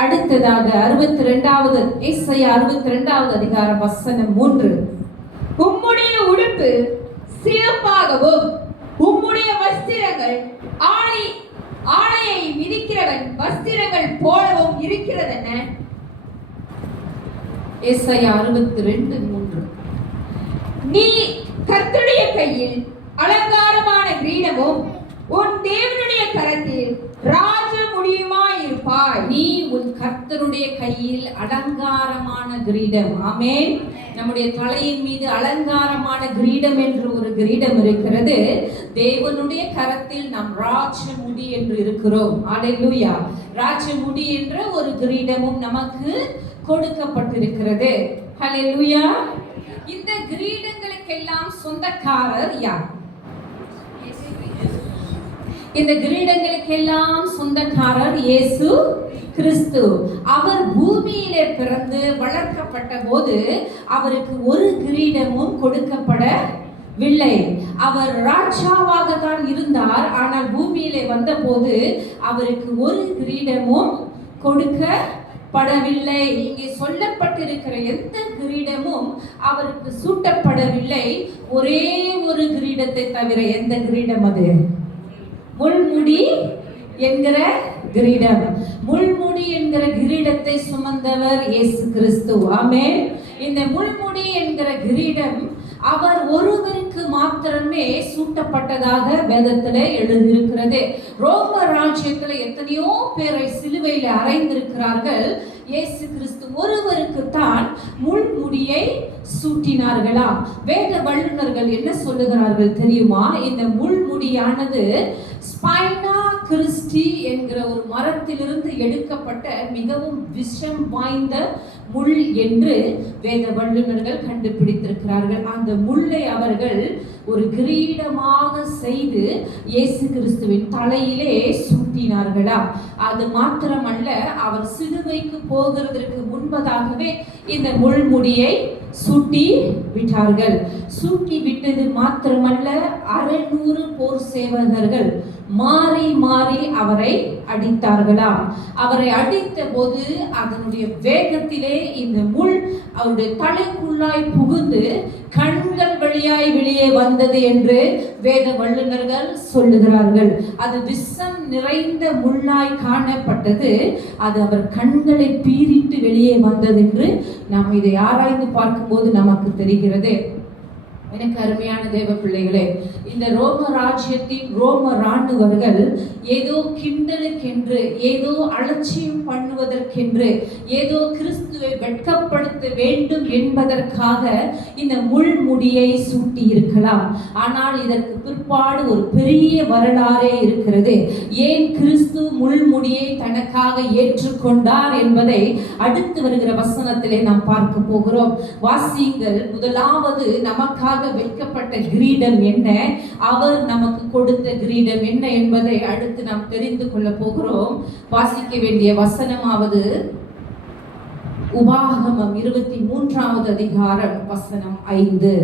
அடுத்ததாக 62வது ஏசாயா 62வது அதிகாரம் வசனம் 3. உம்முடைய உடுப்பு சிவப்பாகவும் உம்முடைய வஸ்திரங்கள் ஆடையை மிதிக்கிறவன் வஸ்திரங்கள் போலவும் இருக்கிறதென்ன? ஏசாயா 62:3. நீ கர்த்தருடைய கையில் அலங்காரமான கிரீடமும் உன் தேவனுடைய கரத்தில் ராஜ முடியுமாய் இருப்பாய். நீ உன் கர்த்தருடைய கையில் அலங்காரமான கிரீடம். ஆமென். நம்முடைய தலையின் மீது அலங்காரமான கிரீடம் என்று ஒரு கிரீடம் இருக்கிறது. தேவனுடைய கரத்தில் நாம் ராஜமுடி என்று இருக்கிறோம். அல்லேலூயா. ராஜமுடி என்ற ஒரு கிரீடமும் நமக்கு கொடுக்கப்பட்டிருக்கிறது. அல்லேலூயா. இந்த கிரீடங்களுக்கெல்லாம் சொந்தக்காரர் யார்? இந்த கிரீடங்களுக்கெல்லாம் சொந்தக்காரர் இயேசு கிறிஸ்து. அவர் பூமியிலே பிறந்து வளர்க்கப்பட்ட போது அவருக்கு ஒரு கிரீடமும் கொடுக்கப்படவில்லை. அவர் ராஜாவாக தான் இருந்தார். ஆனால் பூமியிலே வந்தபோது அவருக்கு ஒரு கிரீடமும் கொடுக்கப்படவில்லை. இங்கே சொல்லப்பட்டிருக்கிற எந்த கிரீடமும் அவருக்கு சூட்டப்படவில்லை. ஒரே ஒரு கிரீடத்தை தவிர. எந்த கிரீடம் அது? முள்முடி என்கிற கிரீடம். முள்முடி என்கிற கிரீடத்தை சுமந்தவர் இயேசு கிறிஸ்து. ஆமென். இந்த முள்முடி என்கிற கிரீடம் அவர் ஒருவருக்கு மாத்திரமே சூட்டப்பட்டதாக வேதத்திலே எழுதியிருக்கிறது. ரோம ராஜ்யத்தில் எத்தனையோ பேரை சிலுவையில் அறைந்திருக்கிறார்கள். இயேசு கிறிஸ்து ஒருவருக்கு தான் முள்முடியை சூட்டினார்களா? வேத வல்லுநர்கள் என்ன சொல்லுகிறார்கள் தெரியுமா? இந்த முள்முடியானது ஸ்பைனா கிறிஸ்டி என்கிற ஒரு மரத்திலிருந்து எடுக்கப்பட்ட மிகவும் விஷம் வாய்ந்த முள் என்று வேத வல்லுநர்கள் கண்டுபிடித்திருக்கிறார்கள். அந்த முள்ளை அவர்கள் ஒரு கிரீடமாக செய்து இயேசு கிறிஸ்துவின் தலையிலே சூட்டினார்களா? அது மாத்திரமல்ல, அவர் சிலுவைக்கு போகிறதற்கு முன்பதாகவே இந்த முள்முடியை சூட்டி விட்டார்கள். சூட்டி விட்டது மாத்திரமல்ல, 600 போர் சேவகர்கள் மாறி மாறி அவரை அடித்தார்களாம். அவரை அடித்த போது அதனுடைய வேகத்திலே இந்த முள் அவருடைய தலைக்குள்ளாய் புகுந்து கண்கள் வழியாய் வெளியே வந்தது என்று வேத வல்லுநர்கள் சொல்லுகிறார்கள். அது விஷம் நிறைந்த முள்ளாய் காணப்பட்டது. அது அவர் கண்களை பீறிட்டு வெளியே வந்தது என்று நாம் இதை ஆராய்ந்து பார்க்கும்போது நமக்கு தெரிகிறது. எனக்கு அருமையான தேவ பிள்ளைகளே, இந்த ரோம ராஜ்யத்தின் ரோம ராணுவர்கள் ஏதோ கிண்டலுக்கென்று, ஏதோ அலட்சியம் பண்ணுவதற்கென்று, ஏதோ கிறிஸ்துவை வெட்கப்படுத்த வேண்டும் என்பதற்காக இந்த முள்முடியை சூட்டி இருக்கலாம். ஆனால் இதற்கு பிற்பாடு ஒரு பெரிய வரலாறே இருக்கிறது. ஏன் கிறிஸ்து முள்முடியை தனக்காக ஏற்றுக்கொண்டார் என்பதை அடுத்து வருகிற வசனத்திலே நாம் பார்க்க போகிறோம். வாசியுங்கள். முதலாவது நமக்காக வைக்கப்பட்ட கிரீடம் என்ன, அவர் நமக்கு கொடுத்த கிரீடம் என்ன என்பதை அடுத்து நாம் தெரிந்து கொள்ள போகிறோம். வாசிக்க வேண்டிய வசனமாவது உபாகமம் 23வது அதிகாரம் வசனம் 5.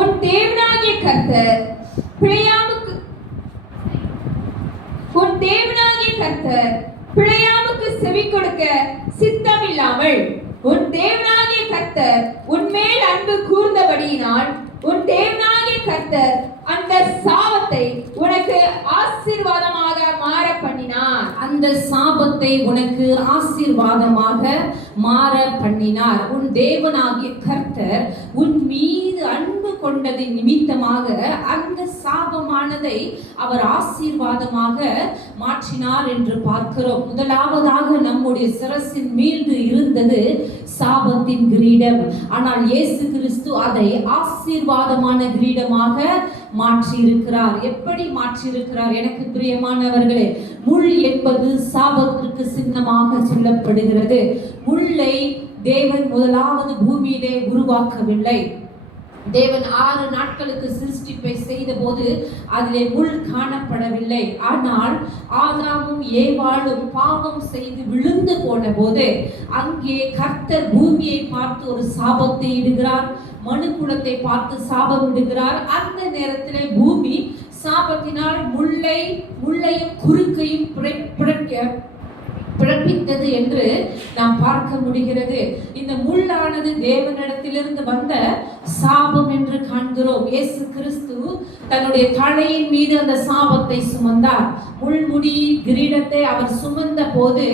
உன் தேவனாகிய கர்த்தர் பிழையாமுக்கு செவி கொடுக்க சித்தமில்லாமல் உன் தேவனாகிய கர்த்தர் உன்மேல் அன்பு கூர்ந்தபடியினால் உன் தேவனாகிய கர்த்தர் அந்த சாபத்தை உனக்கு ஆசீர்வாதமாக மாற பண்ணினார். அந்த சாபத்தை உனக்கு ஆசீர்வாதமாக மாற பண்ணினார். உன் தேவனாகிய கர்த்தர் உன் மீது அன்பு கொண்டதின் நிமித்தமாக அந்த சாபமானதை அவர் ஆசீர்வாதமாக மாற்றினார் என்று பார்க்கிறோம். முதலாவதாக நம்முடைய சிரசின் மீது இருந்தது சாபத்தின் கிரீடம். ஆனால் இயேசு கிறிஸ்து அதை ஆசீர்வாதமான கிரீடமாக மாற்றி இருக்கிறார். எப்படி மாற்றி இருக்கிறார்? எனக்கு பிரியமானவர்களே, முள் என்பது சாபத்திற்கு சின்னமாக சொல்லப்படுகிறது. முள்ளை தேவன் முதலாவது பூமியிலே உருவாக்கவில்லை. தேவன் 6 நாட்களுக்கு சிருஷ்டிப்பை செய்த போது அதிலே முள் காணப்படவில்லை. ஆனால் ஆதாமும் ஏவாளும் பாவம் செய்து விழுந்து போன போது அங்கே கர்த்தர் பூமியை பார்த்து ஒரு சாபத்தை இடுகிறார். மனுக்குலத்தை பார்த்து சாபம் இடுகிறார். அந்த நேரத்திலே பூமி சாபத்தினால் முள்ளையும் குறுக்கையும் பிறப்பித்தது என்று நாம் பார்க்க முடிகிறது. இந்த முள்ளானது தேவனிடத்திலிருந்து வந்த சாபம் என்று காண்கிறோம். இயேசு கிறிஸ்து தன்னுடைய தலையின் மீது அந்த சாபத்தை சுமந்தார். முள்முடி கிரீடத்தை அவர் சுமந்த போது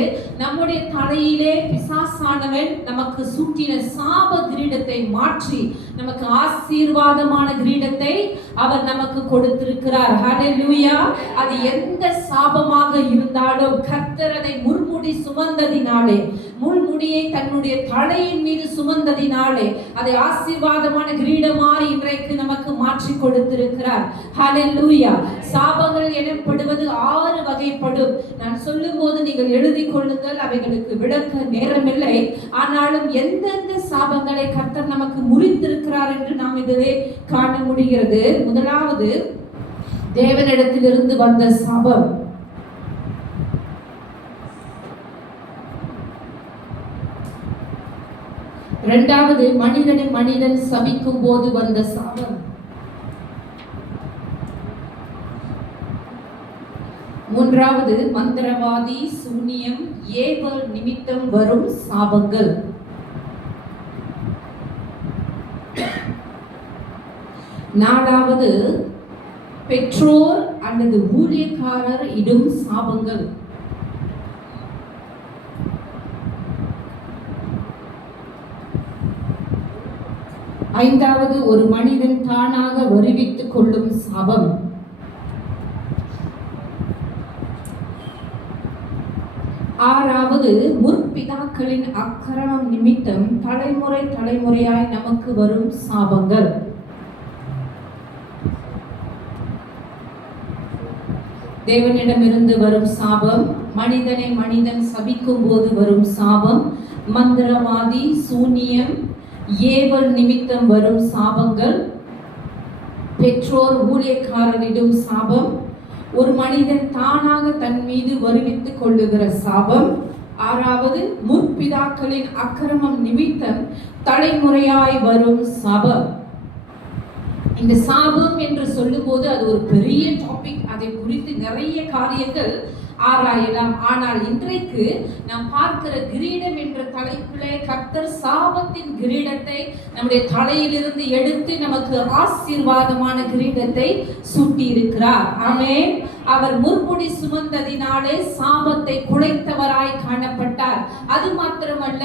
நம்முடைய தலையிலே பிசாசானவன் நமக்கு சூட்டின சாப கிரீடத்தை மாற்றி நமக்கு ஆசீர்வாதமான கிரீடத்தை அவர் நமக்கு கொடுத்திருக்கிறார். ஹல்லேலூயா. அது எந்த சாபமாக இருந்தாலும் கர்த்தர் அதை முள்முடி சுமந்ததினாலே, முள்முடியை தன்னுடைய தலையின் மீது சுமந்ததினாலே அதை ஆசீர்வாதமான கிரீடமாய் இன்றைக்கு நமக்கு மாற்றி கொடுத்திருக்கிறார். ஹல்லேலூயா. சாபங்கள் எனப்படுவது 6 வகைப்படும். நான் சொல்லும் போது நீங்கள் எழுதி கொள்ளுங்கள், அவைகளுக்கு விளக்க நேரமில்லை. ஆனாலும் எந்தெந்த சாபங்களை கர்த்தர் நமக்கு முறித்திருக்கிறார் என்று நாம் இதிலே காண முடிகிறது. முதலாவது தேவனிடத்திலிருந்து வந்த சாபம். இரண்டாவது மனிதன் சபிக்கும் போது வந்த சாபம். மூன்றாவது மந்திரவாதி, சூனியம், ஏவல் நிமித்தம் வரும் சாபங்கள். நாலாவது பெற்றோர் அல்லது ஊழியக்காரர் இடும் சாபங்கள். ஐந்தாவது ஒரு மனிதன் தானாக வருவித்துக் கொள்ளும் சாபம். ஆறாவது முற்பிதாக்களின் அக்கிரமம் நிமித்தம் தலைமுறையாய் நமக்கு வரும் சாபங்கள். தேவனிடமிருந்து வரும் சாபம், மனிதன் சபிக்கும் போது வரும் சாபம், மந்திரவாதி, சூனியம், ஏவல் நிமித்தம் வரும் சாபங்கள், பெற்றோர் ஊழியக்காரரிடம் சாபம், ஒரு மனிதன் தானாக தன் மீது வருவித்துக் கொள்ளுகிற சாபம். ஆறாவது முற்பிதாக்களின் அக்கிரமம் நிமித்தம் தலைமுறையாய் வரும் சாபம். இந்த சாபம் என்று சொல்லும் போது அது ஒரு பெரிய டாபிக். அதை குறித்து நிறைய காரியங்கள் ஆராயலாம். ஆனால் இன்றைக்கு நாம் பார்க்கிற கிரீடம் என்ற தலைப்பிலே கர்த்தர் சாபத்தின் கிரீடத்தை நம்முடைய தலையிலிருந்து எடுத்து நமக்கு ஆசீர்வாதமான கிரீடத்தை சூட்டி இருக்கிறார். ஆமென். அவர் முள்முடி சுமந்ததினாலே சாபத்தை குலைத்தவராய் காணப்பட்டார். அது மாத்திரமல்ல,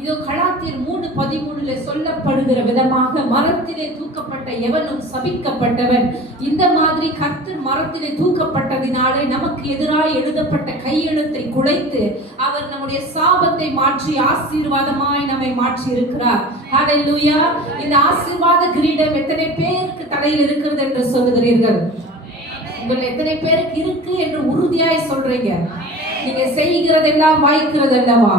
இதோ கலாத்தியர் 3:13 சொல்லப்படுகிற விதமாக மரத்திலே தூக்கப்பட்ட எவனும் சபிக்கப்பட்டவன். இந்த மாதிரி கர்த்தர் மரத்திலே தூக்கப்பட்டதினாலே நமக்கு எதிராய் எழுதப்பட்ட கையெழுத்தை குலைத்து அவர் நம்முடைய சாபத்தை மாற்றி ஆசீர்வாதமாய் நம்மை மாற்றி இருக்கிறார். ஹல்லேலூயா. இந்த ஆசீர்வாத கிரீடம் எத்தனை பேருக்கு தலையில் இருக்கிறது என்று சொல்லுகிறீர்கள்? உங்கள் எத்தனை பேருக்கு இருக்கு என்று உறுதியாய் சொல்றீங்க? நீங்க செய்கிறதெல்லாம் வாய்க்கிறது அல்லவா?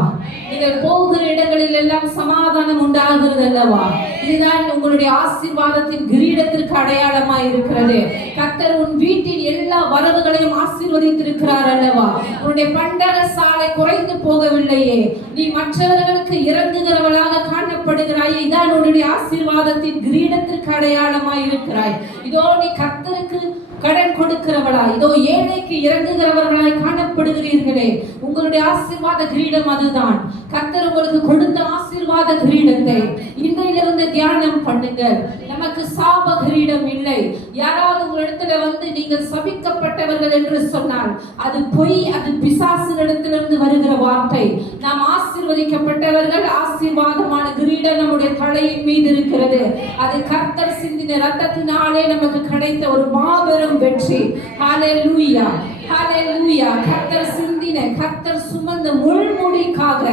நீங்கள் போகிற இடங்களில் எல்லாம் சமாதானம் உண்டாகிறது அல்லவா? இதுதான் உங்களுடைய ஆசீர்வாதத்தின் கிரீடத்திற்கு அடையாளமாய் இருக்கிறது. கர்த்தர் உன் வீட்டின் எல்லா வரவுகளையும் ஆசீர்வதித்திருக்கிறார் அல்லவா? உன்னுடைய பண்டக சாலை குறைந்து போகவில்லையே. நீ மற்றவர்களுக்கு இறங்குகிறவளாக காணப்படுகிறாயே. இதான் உன்னுடைய ஆசீர்வாதத்தின் கிரீடத்திற்கு அடையாளமாய் இருக்கிறாய். இதோ நீ கர்த்தருக்கு கடன் கொடுக்கிறவளா, இதோ ஏழைக்கு இறங்குகிறவர்களாய் காணப்படுகிறீர்களே. உங்களுடைய ஆசீர்வாத கிரீடம் அதுதான். கர்த்தர் உங்களுக்கு கொடுத்த ஆசீர்வாத கிரீடத்தை இன்றையிலிருந்து தியானம் பண்ணுங்கள். நமக்கு சாப கிரீடம் இல்லை. யாராவது உங்களிடத்துல வந்து நீங்கள் சபிக்கப்பட்டவர்கள் என்று சொன்னால் அது பொய், அது பிசாசினிடத்திலிருந்து வருகிற வார்த்தை. நாம் ஆசீர்வதிக்கப்பட்டவர்கள். ஆசீர்வாதமான கிரீடம் நம்முடைய தலையின் மீது இருக்கிறது. அது கர்த்தர் சிந்தின இரத்தத்தினாலே நமக்கு கிடைத்த ஒரு மாபெரும் வெற்றி. ஹல்லேலூயா, ஹல்லேலூயா. கர்த்தர் சிந்தின, கர்த்தர் சுமந்த முள்முடிக்காக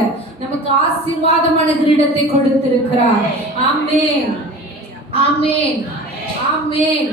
நமக்கு ஆசீர்வாதமான கிரீடத்தை கொடுத்திருக்கிறார். ஆமென், ஆமென், ஆமென்.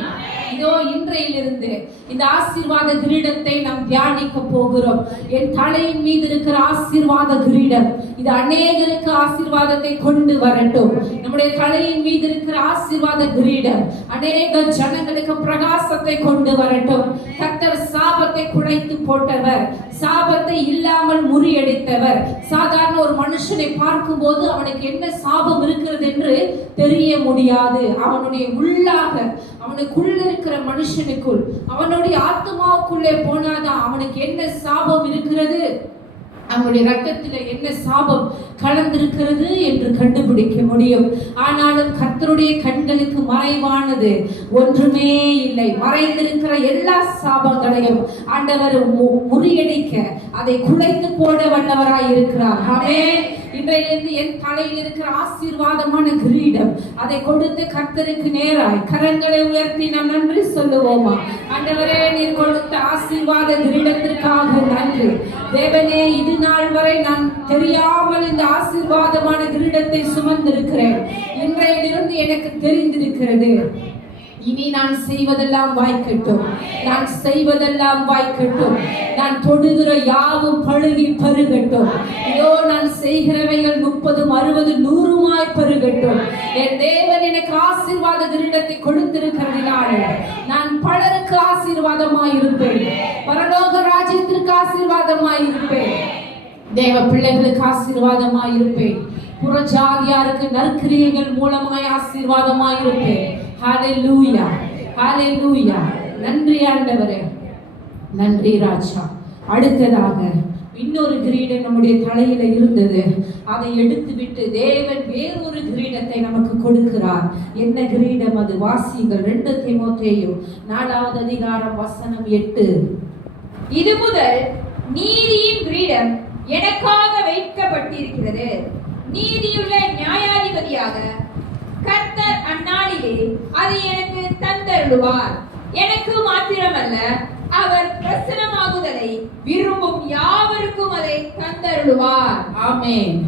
இதோ இன்றையிலிருந்து இந்த ஆசீர்வாத கிரீடத்தை நாம் தியானிக்க போகிறோம். என் தலையின் மீது இருக்கிற ஆசீர்வாத கிரீடம் இது அநேகருக்கு ஆசீர்வாதத்தை கொண்டு வரட்டும். நம்முடைய தலையின் மீது இருக்கிற ஆசீர்வாத கிரீடம் அநேக ஜனங்களுக்கு பிரகாசத்தை கொண்டு வரட்டும். கர்த்தர் சாபத்தை குலைத்து போட்டவர், சாபத்தை இல்லாமல் முறியடித்தவர். சாதாரண ஒரு மனுஷனை பார்க்கும் போது அவனுக்கு என்ன சாபம் இருக்கிறது என்று தெரிய முடியாது. அவனுடைய உள்ளாக, அவனுக்குள்ள இருக்கிற மனுஷனுக்குள், அவனுடைய ஆத்மாவுக்குள்ளே போனாதான் அவனுக்கு என்ன சாபம் இருக்கிறது, அவனுடைய ரத்தத்தில் என்ன சாபம் கலந்திருக்கிறது என்று கண்டுபிடிக்க முடியும். ஆனாலும் கர்த்தருடைய கண்களுக்கு மறைவானது ஒன்றுமே இல்லை. மறைந்திருக்கிற எல்லா சாபங்களையும் ஆண்டவர் முறியடிக்க, அதை குலைத்து போட வல்லவராய் இருக்கிறார். ஆமென். இன்றையிலிருந்து என் தலையில் இருக்கிற ஆசீர்வாதமான கிரீடம் அதை கொடுத்து கர்த்தருக்கு நேராய் கரங்களை உயர்த்தி நாம் நன்றி சொல்லுவோமா? ஆண்டவரே, நீர் கொடுத்த ஆசீர்வாத கிரீடத்திற்காக நன்றி. தேவனே, இது நாள் வரை நான் தெரியாமல் இந்த ஆசீர்வாதமான கிரீடத்தை சுமந்திருக்கிறேன். இன்றையிலிருந்து எனக்கு தெரிந்திருக்கிறது, இனி நான் செய்வதெல்லாம் வாய்க்கட்டும், நான் செய்வதெல்லாம் வாய்க்கட்டும், நான் தொடுகிற யாவும் பழுகி பருகட்டும். இதோ நான் செய்கிறவைகள் 30, 60, 100 பருகட்டும். என் தேவன் எனக்கு ஆசீர்வாத கிரீடத்தை கொடுத்திருக்கிறதினால நான் பலருக்கு ஆசீர்வாதமாய் இருப்பேன், பரலோக ராஜ்யத்திற்கு ஆசீர்வாதமாய் இருப்பேன், தேவ பிள்ளைகளுக்கு ஆசீர்வாதமாய் இருப்பேன், புறஜாதியாருக்கு நற்கிரியைகள் மூலமாய் ஆசீர்வாதமாய் இருப்பேன். ஹalleluya, ஹalleluya. நன்றி ஆண்டவரே, நன்றி ராஜா. அடுத்ததாக இன்னொரு கிரீடம் நம்முடைய தலையில இருந்தது, அதை எடுத்துவிட்டு தேவன் வேறொரு கிரீடத்தை நமக்கு கொடுக்கிறார். என்ன கிரீடம் அது? வாசியுங்கள். 2 தீமோத்தேயு 4வது அதிகாரம் வசனம் 8. இது முதல் நீதியின் கிரீடம் எனக்காக வைக்கப்பட்டிருக்கிறது, நீதியுள்ள நியாயாதிபதியாக கர்த்தர் அந்நாளிலே அதை எனக்கு தந்தருளுவார். எனக்கு மாத்திரமல்ல, அவர் பிரசன்னமாகுதலை விரும்பும் யாவருக்கும் அதை தந்தருளுவார். ஆமென்.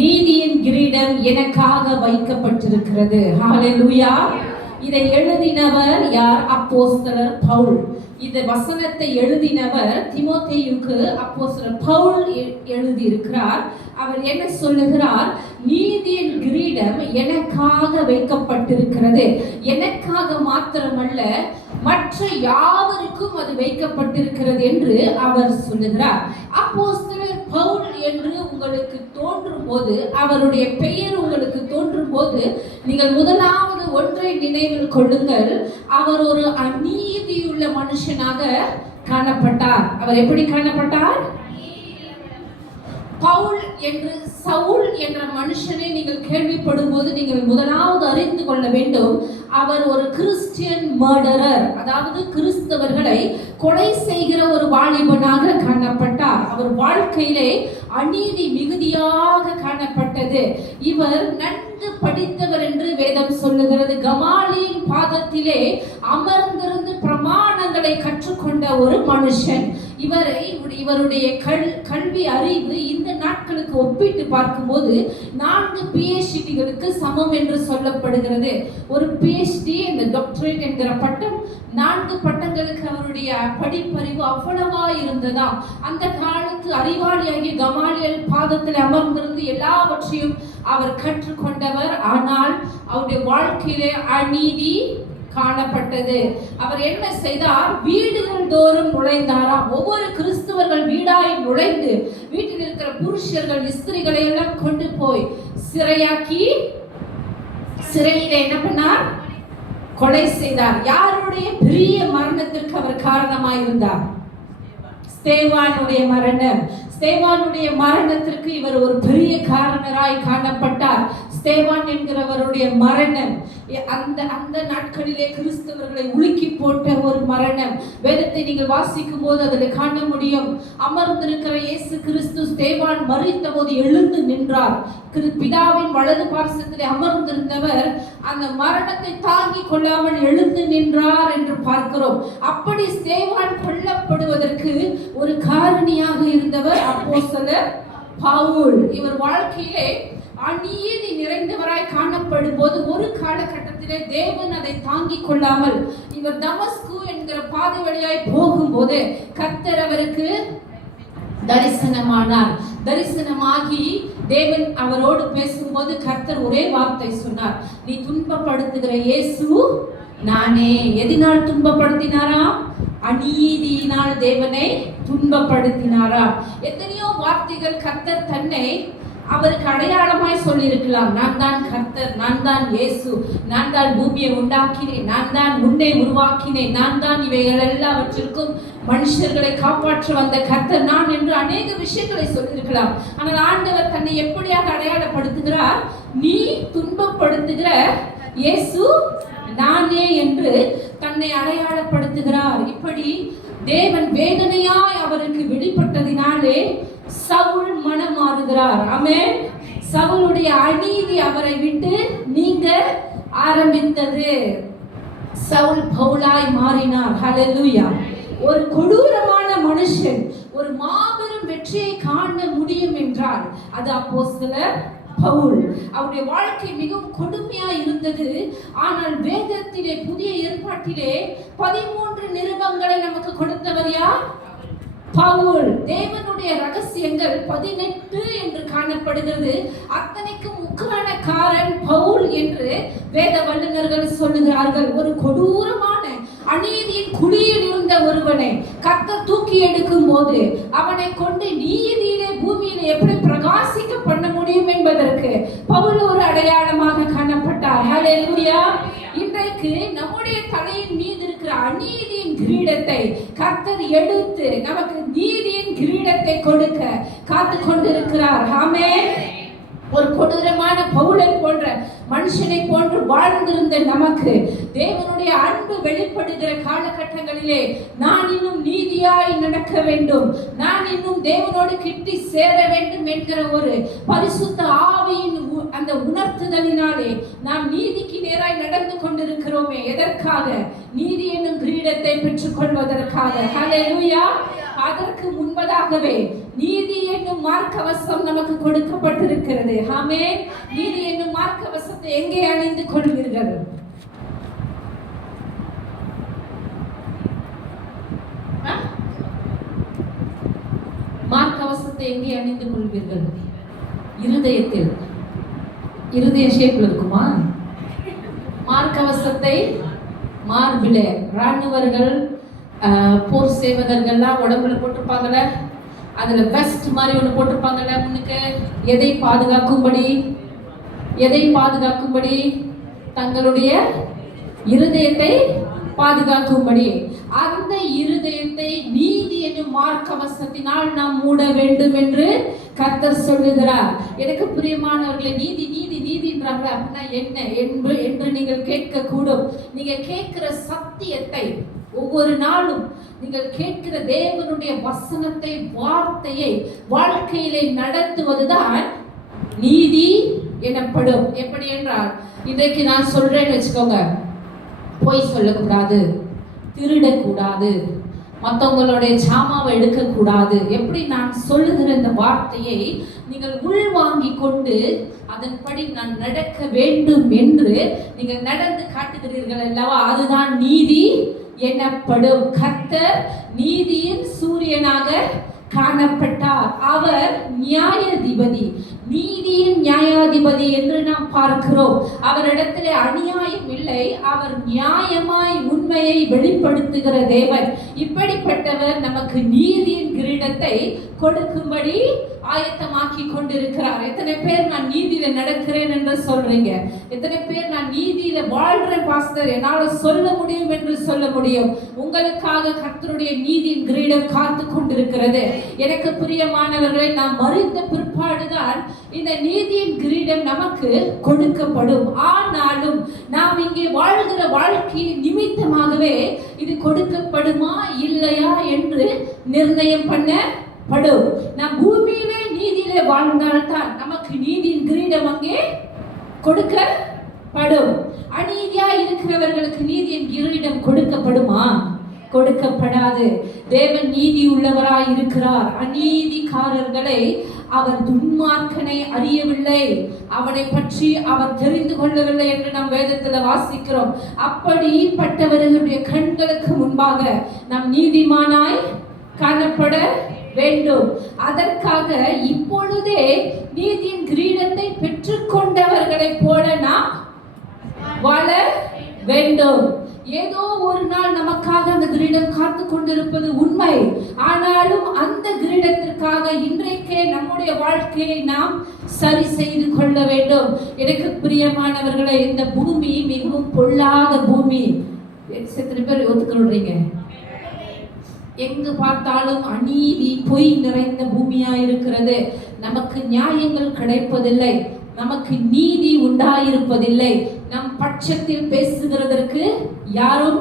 நீதியின் கிரீடம் எனக்காக வைக்கப்பட்டிருக்கிறது. ஹalleluya. இதை எழுதினவர் யார்? அப்போஸ்தலர் பவுல். இந்த வசனத்தை எழுதினவர் தீமோத்தேயுக்கு அப்போஸ்தலர் பவுல் எழுதி இருக்கிறார். அவர் என்ன சொல்லுகிறார்? நீதியின் கிரீடம் எனக்காக வைக்கப்பட்டிருக்கிறது. எனக்காக மாத்திரமல்ல, மற்ற யாவருக்கும் அது வைக்கப்பட்டிருக்கிறது என்று அவர் சொல்லுகிறார். அப்போஸ்தலர் பவுல் என்று உங்களுக்கு தோன்றும் போது, அவருடைய பெயர் உங்களுக்கு தோன்றும் போது, நீங்கள் முதலாவது ஒன்றை நினைவில் கொள்ளுங்கள். அவர் ஒரு அநீதியுள்ள மனுஷனாக காணப்பட்டார். அவர் எப்படி காணப்பட்டார்? பவுல் என்று சவுல் என்ற மனுஷனை நீங்கள் கேள்விப்படும் போது நீங்கள் முதலாவது அறிந்து கொள்ள வேண்டும், அவர் ஒரு கிறிஸ்டியன் மர்டரர், அதாவது கிறிஸ்தவர்களை கொலை செய்கிற ஒரு வாலிபனாக காணப்பட்டார். அவர் வாழ்க்கையிலே அநீதி மிகுதியாக காணப்பட்டது. இவர் நன்கு படித்தவர் என்று வேதம் சொல்லுகிறது. கமாலியின் பாதத்திலே அமர்ந்திருந்து பிரமாணங்களை கற்றுக்கொண்ட ஒரு மனுஷன். இவருடைய கல்வி அறிவு இந்த நாட்களுக்கு ஒப்பிட்டு பார்க்கும்போது 4 PhDகளுக்கு சமம் என்று சொல்லப்படுகிறது. ஒரு PhD என்ற டாக்டரேட் என்கிற பட்டம் 4 பட்டங்களுக்கு அவருடைய படிப்பறிவு அவ்வளவா இருந்ததாம். அந்த காலத்து அறிவாளியாகிய கமாலியல் பாதத்தில் அமர்ந்திருந்து எல்லாவற்றையும் அவர் கற்றுக்கொண்டவர். ஆனால் அவருடைய வாழ்க்கையிலே அநீதி காணப்பட்டது. அவர் என்ன செய்தார்? வீடுகள் தோறும் நுழைந்தாராம். ஒவ்வொரு கிறிஸ்தவர்கள் வீடாய் நுழைந்து வீட்டில் இருக்கிற புருஷர்கள் ஸ்திரீகளை எல்லாம் கொண்டு போய் சிறையாக்கி சிறையில என்ன பண்ணார்? கொலை செய்தார். யாருடைய பெரிய மரணத்திற்கு அவர் காரணமாயிருந்தார்? ஸ்தேவானுடைய மரணம். ஸ்தேவானுடைய மரணத்திற்கு இவர் ஒரு பெரிய காரணராய் காணப்பட்டார். ஸ்தேவான் என்கிறவருடைய மரணம் அந்த நாட்களிலே கிறிஸ்தவர்களை உலுக்கி போட்ட ஒரு மரணம். வேதத்தை நீங்கள் வாசிக்கும் போது அதில் காண முடியும். அமர்ந்திருக்கிற இயேசு கிறிஸ்து ஸ்தேவான் மரித்த போது எழுந்து நின்றார். பிதாவின் வலது பார்சத்திலே அமர்ந்திருந்தவர் அந்த மரணத்தை தாங்கிக் கொள்ளாமல் எழுந்து நின்றார் என்று பார்க்கிறோம். அப்படி ஸ்தேவான் கொல்லப்படுவதற்கு ஒரு காரணியாக இருந்தவர் அப்போஸ்தலர் பவுல். இவர் வாழ்க்கையிலே அநீதி நிறைந்தவராய் காணப்படும் போது ஒரு காலகட்டத்திலே தேவன் அதை தாங்கிக் கொள்ளாமல் இவர் தமஸ்கு என்கிற பாதை வழியாய் போகும்போது கர்த்தர் அவருக்கு தரிசனமானார். தரிசனமாகி தேவன் அவரோடு பேசும்போது கர்த்தர் ஒரே வார்த்தை சொன்னார், நீ துன்பப்படுத்துகிற இயேசு நானே. எதனால் துன்பப்படுத்தினாராம்? அநீதியினால் தேவனை துன்பப்படுத்தினாராம். எத்தனையோ வார்த்தைகள் கர்த்தர் தன்னை அவருக்கு அடையாளமாய் சொல்லி இருக்கலாம். நான் தான் கர்த்தர், நான் தான் இயேசு, நான் தான் பூமியை உண்டாக்கினேன், நான் தான் உன்னை உருவாக்கினேன், நான் தான் இவைகள் எல்லாவற்றிற்கும் மனுஷர்களை காப்பாற்ற வந்த கர்த்தர் நான் என்று அநேக விஷயங்களை சொல்லியிருக்கலாம். ஆனால் ஆண்டவர் தன்னை எப்படியாக அடையாளப்படுத்துகிறார்? நீ துன்பப்படுத்துகிற இயேசு நானே என்று தன்னை அடையாளப்படுத்துகிறார். இப்படி தேவன் வேதனையாய் அவருக்கு வெளிப்பட்டதினாலே சவுல் மனம் மாறுகிறார். ஆமென். சவுலுடைய அநீதி அவரை விட்டு நீங்க ஆரம்பித்தது. சவுல் பவுலாய் மாறினார். ஹல்லேலூயா. ஒரு கொடூரமான மனுஷன் ஒரு மாபெரும் வெற்றியை காண முடியும் என்றால் என்றால் அது அப்போஸ்தலர் பவுல். அவருடைய வாழ்க்கை மிகவும் கொடுமையா இருந்தது. ஆனால் வேதத்திலே, புதிய ஏற்பாட்டிலே 13 நிருபங்களை நமக்கு கொடுத்தவர் யார்? பவுல். தேவனுடைய ரகசியங்கள் 18 என்று காணப்படுகிறது. அத்தனைக்கும் உக்கிரானக்காரன் பவுல் என்று வேத வல்லுநர்கள் சொல்லுகிறார்கள். ஒரு கொடூரமான அநீதியின் குழியில் இருந்த ஒருவனை கர்த்தர் தூக்கி எடுக்கும் போது அவனை கொண்டு நீதியிலே பூமியிலே எப்படி பிரகாசிக்க பண்ண முடியும் என்பதற்கு பவுல் ஒரு அடையாளமாக காணப்பட்டார். ஹல்லேலூயா. இன்றைக்கு நம்முடைய தலையின் மீது இருக்கிற அநீதியின் கிரீடத்தை கர்த்தர் எடுத்து நமக்கு நீதியின் கிரீடத்தை கொடுக்க காத்து கொண்டிருக்கிறார். ஆமென். ஒரு கொடூரமான பவுலை போன்ற மனுஷனை போன்று வாழ்ந்திருந்த நமக்கு தேவனுடைய அன்பு வெளிப்படுகிற காலகட்டங்களிலே நான் இன்னும் நீதியாய் நடக்க வேண்டும், நான் இன்னும் தேவனோடு கிட்டி சேர வேண்டும் என்கிற ஒரு பரிசுத்த ஆவியின் அந்த உணர்த்துதலினாலே நாம் நீதிக்கு நேராய் நடந்து கொண்டிருக்கிறோமே. எதற்காக? நீதி என்னும் கிரீடத்தை பெற்றுக் கொள்வதற்காக. ஹல்லேலூயா. அதற்கு முன்பதாகவே நீதி என்னும் மார்க்கவசம் நமக்கு கொடுக்கப்பட்டிருக்கிறது. ஆமென். நீதி என்னும் மார்க்கவசத்தை எங்கே அணிந்து கொள்வீர்கள்? மார்க்கவசத்தை எங்கே அணிந்து கொள்வீர்கள்? இருதயத்தில். இருதய ஷேப்ல இருக்குமா? மார்க்கவசத்தை மார்பிலே ராணுவர்கள், போர் சேவகர்கள்லாம் உடம்புல போட்டிருப்பாங்கல்ல, அதுல வெஸ்ட் மாதிரி ஒண்ணு போட்டிருப்பாங்கல்ல முன்னுக்கு. எதை பாதுகாக்கும்படி? தங்களுடைய இருதயத்தை பாதுகாக்கும்படி. அந்த இருதயத்தை நீதி என்னும் மார்க்கவசத்தினால் நாம் மூட வேண்டும் என்று கர்த்தர் சொல்லுகிறார். எனக்கு பிரியமானவர்களே, நீதி நீதி நீதின்றாங்க அப்படின்னா என்ன என்று நீங்கள் கேட்க கூடும். நீங்க கேட்கிற சத்தியத்தை, ஒவ்வொரு நாளும் நீங்கள் கேட்கிற தேவனுடைய வசனத்தை, வார்த்தையை வாழ்க்கையிலே நடத்துவதுதான் நீதி எனப்படும். எப்படி என்றால், இன்றைக்கு நான் சொல்றேன்னு வச்சுக்கோங்க, பொய் சொல்லக்கூடாது, திருடக்கூடாது, மற்றவங்களுடைய சாமாவை எடுக்கக்கூடாது. எப்படி நான் சொல்லுகிற இந்த வார்த்தையை நீங்கள் உள்வாங்கி கொண்டு அதன்படி நான் நடக்க வேண்டும் என்று நீங்கள் நடந்து காட்டுகிறீர்கள் அல்லவா? அதுதான் நீதி எனப்படும். கர்த்தர் நீதியின் சூரியனாக காணப்பட்டார். அவர் நியாயாதிபதி, நீதியின் நியாயாதிபதி என்று நாம் பார்க்கிறோம். அவரிடத்திலே அநியாயம் இல்லை. அவர் நியாயமாய் உண்மையை வெளிப்படுத்துகிற தேவன். இப்படிப்பட்டவர் நமக்கு நீதியின் கிரீடத்தை கொடுக்கும்படி ஆயத்தமாக்கி கொண்டிருக்கிறார். எத்தனை பேர் நான் நீதியில நடக்கிறேன் என்று சொல்றீங்க? எத்தனை பேர் நான் நீதியில வாழ்றேன் பாஸ்டர், என்னால சொல்ல முடியும் என்று சொல்ல முடியும்? உங்களுக்காக கர்த்தருடைய நீதியின் கிரீடம் காத்து கொண்டிருக்கிறது. எனக்கு பிரியமானவர்களை, நாம் மறித்த பிற்பாடுதான் இந்த நீதியின் கிரீடம் நமக்கு கொடுக்கப்படும். ஆனாலும் நாம் இங்கே வாழ்கிற வாழ்க்கையின் நிமித்தமாகவே இது கொடுக்கப்படுமா இல்லையா என்று நிர்ணயம் பண்ணப்படும். நாம் பூமியிலே நீதியிலே வாழ்ந்தால்தான் நமக்கு நீதியின் கிரீடம் அங்கே கொடுக்கப்படும். அநீதியா இருக்கிறவர்களுக்கு நீதியின் கிரீடம் கொடுக்கப்படுமா? கொடுக்கப்படாது. தேவன் நீதி உள்ளவராய் இருக்கிறார். அநீதிக்காரர்களை அவர் துன்மார்க்கனை அறியவில்லை, அவனை பற்றி அவர் தெரிந்து கொள்ளவில்லை என்று நாம் வேதத்தில் வாசிக்கிறோம். அப்படிப்பட்டவர்களுடைய கண்களுக்கு முன்பாக நாம் நீதிமானாய் காணப்பட வேண்டும். அதற்காக இப்பொழுதே நீதியின் கிரீடத்தை பெற்றுக்கொண்டவர்களை போல நாம் வாழ வேண்டும். ஏதோ ஒரு நாள் நமக்காக அந்த கிரீடம் காத்து கொண்டிருப்பது உண்மை. ஆனாலும் அந்த கிரீடத்திற்காக இன்றைக்கே நம்முடைய வாழ்க்கையை நாம் சரி செய்து கொள்ள வேண்டும். எனக்கு பிரியமானவர்களை, இந்த பூமி மிகவும் பொல்லாத பூமி. எத்தனை பேர் ஒத்துக்கொள்றீங்க? எங்கு பார்த்தாலும் அநீதி, பொய் நிறைந்த பூமியா இருக்கிறது. நமக்கு நியாயங்கள் கிடைப்பதில்லை, நமக்கு நீதி உண்டாயிருப்பதில்லை, நம் பட்சத்தில் பேசுகிறதற்கு யாரும்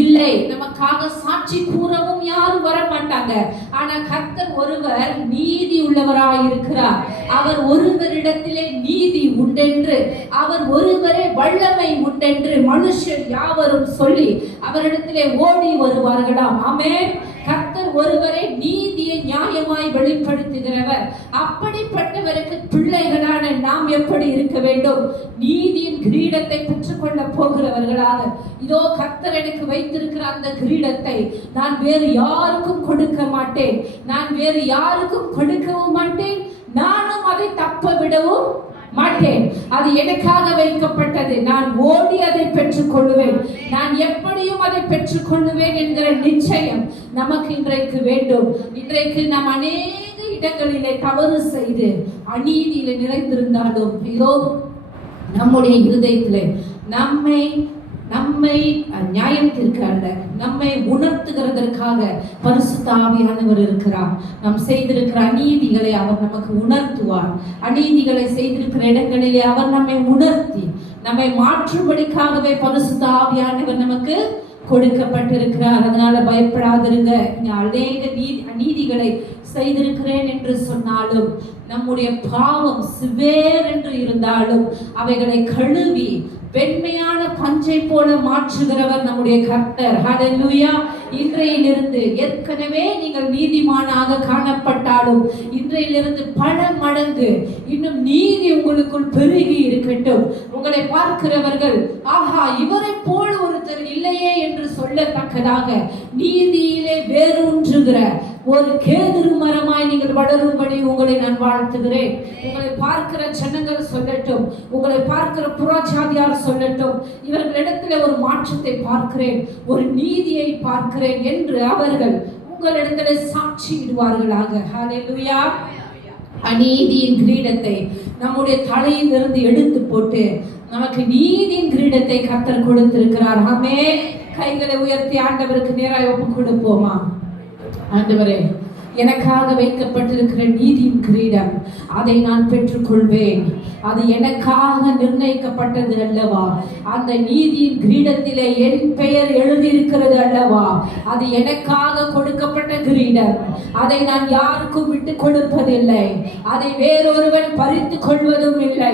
இல்லை, நமக்காக சாட்சி கூறவும் யாரும் வர மாட்டாங்க. ஆனா கர்த்தர் ஒருவர் நீதி உள்ளவராயிருக்கிறார். அவர் ஒருவரிடத்திலே நீதி உண்டென்று, அவர் ஒருவரே வல்லமை உண்டென்று மனுஷர் யாவரும் சொல்லி அவரிடத்திலே ஓடி வருவார்களாம். ஆமென். கர்த்தர் ஒருவரே நீதியை நியாயமாய் வெளிப்படுத்துகிறவர். அப்படிப்பட்டவருக்கு பிள்ளைகளான நாம் எப்படி இருக்க வேண்டும்? நீதியின் கிரீடத்தை பெற்றுக்கொள்ள போகிறவர்களாக. இதோ கர்த்தர் எனக்கு வைத்திருக்கிற அந்த கிரீடத்தை நான் வேறு யாருக்கும் கொடுக்க மாட்டேன். நான் வேறு யாருக்கும் கொடுக்கவும் மாட்டேன். நானும் அதை தப்ப விடவும் மாட்டேன். அது எனக்காக வைக்கப்பட்டது. நான் ஓடி அதை பெற்றுக் கொள்ளுவேன். நான் எப்படியும் அதை பெற்றுக் கொள்ளுவேன் என்கிற நிச்சயம் நமக்கு இன்றைக்கு வேண்டும். இன்றைக்கு நாம் அநேக இடங்களிலே தவறு செய்து அநீதியிலே நிறைந்திருந்தாலும் இதோ நம்முடைய இருதயத்திலே நம்மை நியாயத்திற்கு அல்ல, நம்மை உணர்த்துகிறதற்காக பரிசுத்த ஆவியானவர் இருக்கிறார். நாம் செய்திருக்கிற அநீதிகளை அவர் நமக்கு உணர்த்துவார். அநீதிகளை செய்திருக்கிற இடங்களிலே அவர் நம்மை உணர்த்தி நம்மை மாற்றும்படிக்காகவே பரிசுத்த ஆவியானவர் நமக்கு கொடுக்கப்பட்டிருக்கிறார். அதனால பயப்படாதிருங்க. அநேக அநீதிகளை செய்திருக்கிறேன் என்று சொன்னாலும், நம்முடைய பாவம் சிவேர் என்று இருந்தாலும் அவைகளை கழுவி வெண்மையான பஞ்சை போல மாற்றுகிறவர் நம்முடைய கர்த்தர். ஹல்லேலூயா. இன்றையிலிருந்து ஏற்கனவே நீங்கள் நீதிமானாக காணப்பட்டாலும் இன்றையிலிருந்து பல மடங்கு இன்னும் நீதி உங்களுக்குள் பெருகி இருக்கட்டும். உங்களை பார்க்கிறவர்கள் ஆஹா இவரை போல் ஒருத்தர் இல்லையே என்று சொல்லத்தக்கதாக நீதியிலே வேரூன்றுகிற ஒரு கேதுரு மரமாய் நீங்கள் வளரும்படி உங்களை நான் வாழ்த்துகிறேன். உங்களை பார்க்கிற ஜனங்கள் சொல்லட்டும், உங்களை பார்க்கிற புறஜாதியார் சொல்லட்டும், இவர்களிடத்தில் ஒரு மாற்றத்தை பார்க்கிறேன், ஒரு நீதியை பார்க்கிறேன் என்று அவர்கள் உங்களிடத்தில் சாட்சியிடுவார்களாக. ஹல்லேலூயா. அநீதியின் கிரீடத்தை நம்முடைய தலையிலிருந்து எடுத்து போட்டு நமக்கு நீதியின் கிரீடத்தை கர்த்தர் கொடுத்திருக்கிறார். ஆமென். கைகளை உயர்த்தி ஆண்டவருக்கு நேராக ஒப்பு கொடுப்போமா? ஆண்டவரே, எனக்காக வைக்கப்பட்டிருக்கிற நீதியின் கிரீடம், அதை நான் பெற்றுக்கொள்வேன். அது எனக்காக நிர்ணயிக்கப்பட்டது அல்லவா? அந்த நீதியின் கிரீடத்திலே என் பெயர் எழுதியிருக்கிறது அல்லவா? அது எனக்காக கொடுக்கப்பட்ட கிரீடம். அதை நான் யாருக்கும் விட்டு கொடுப்பதில்லை. அதை வேறொருவன் பறித்து கொள்வதும் இல்லை.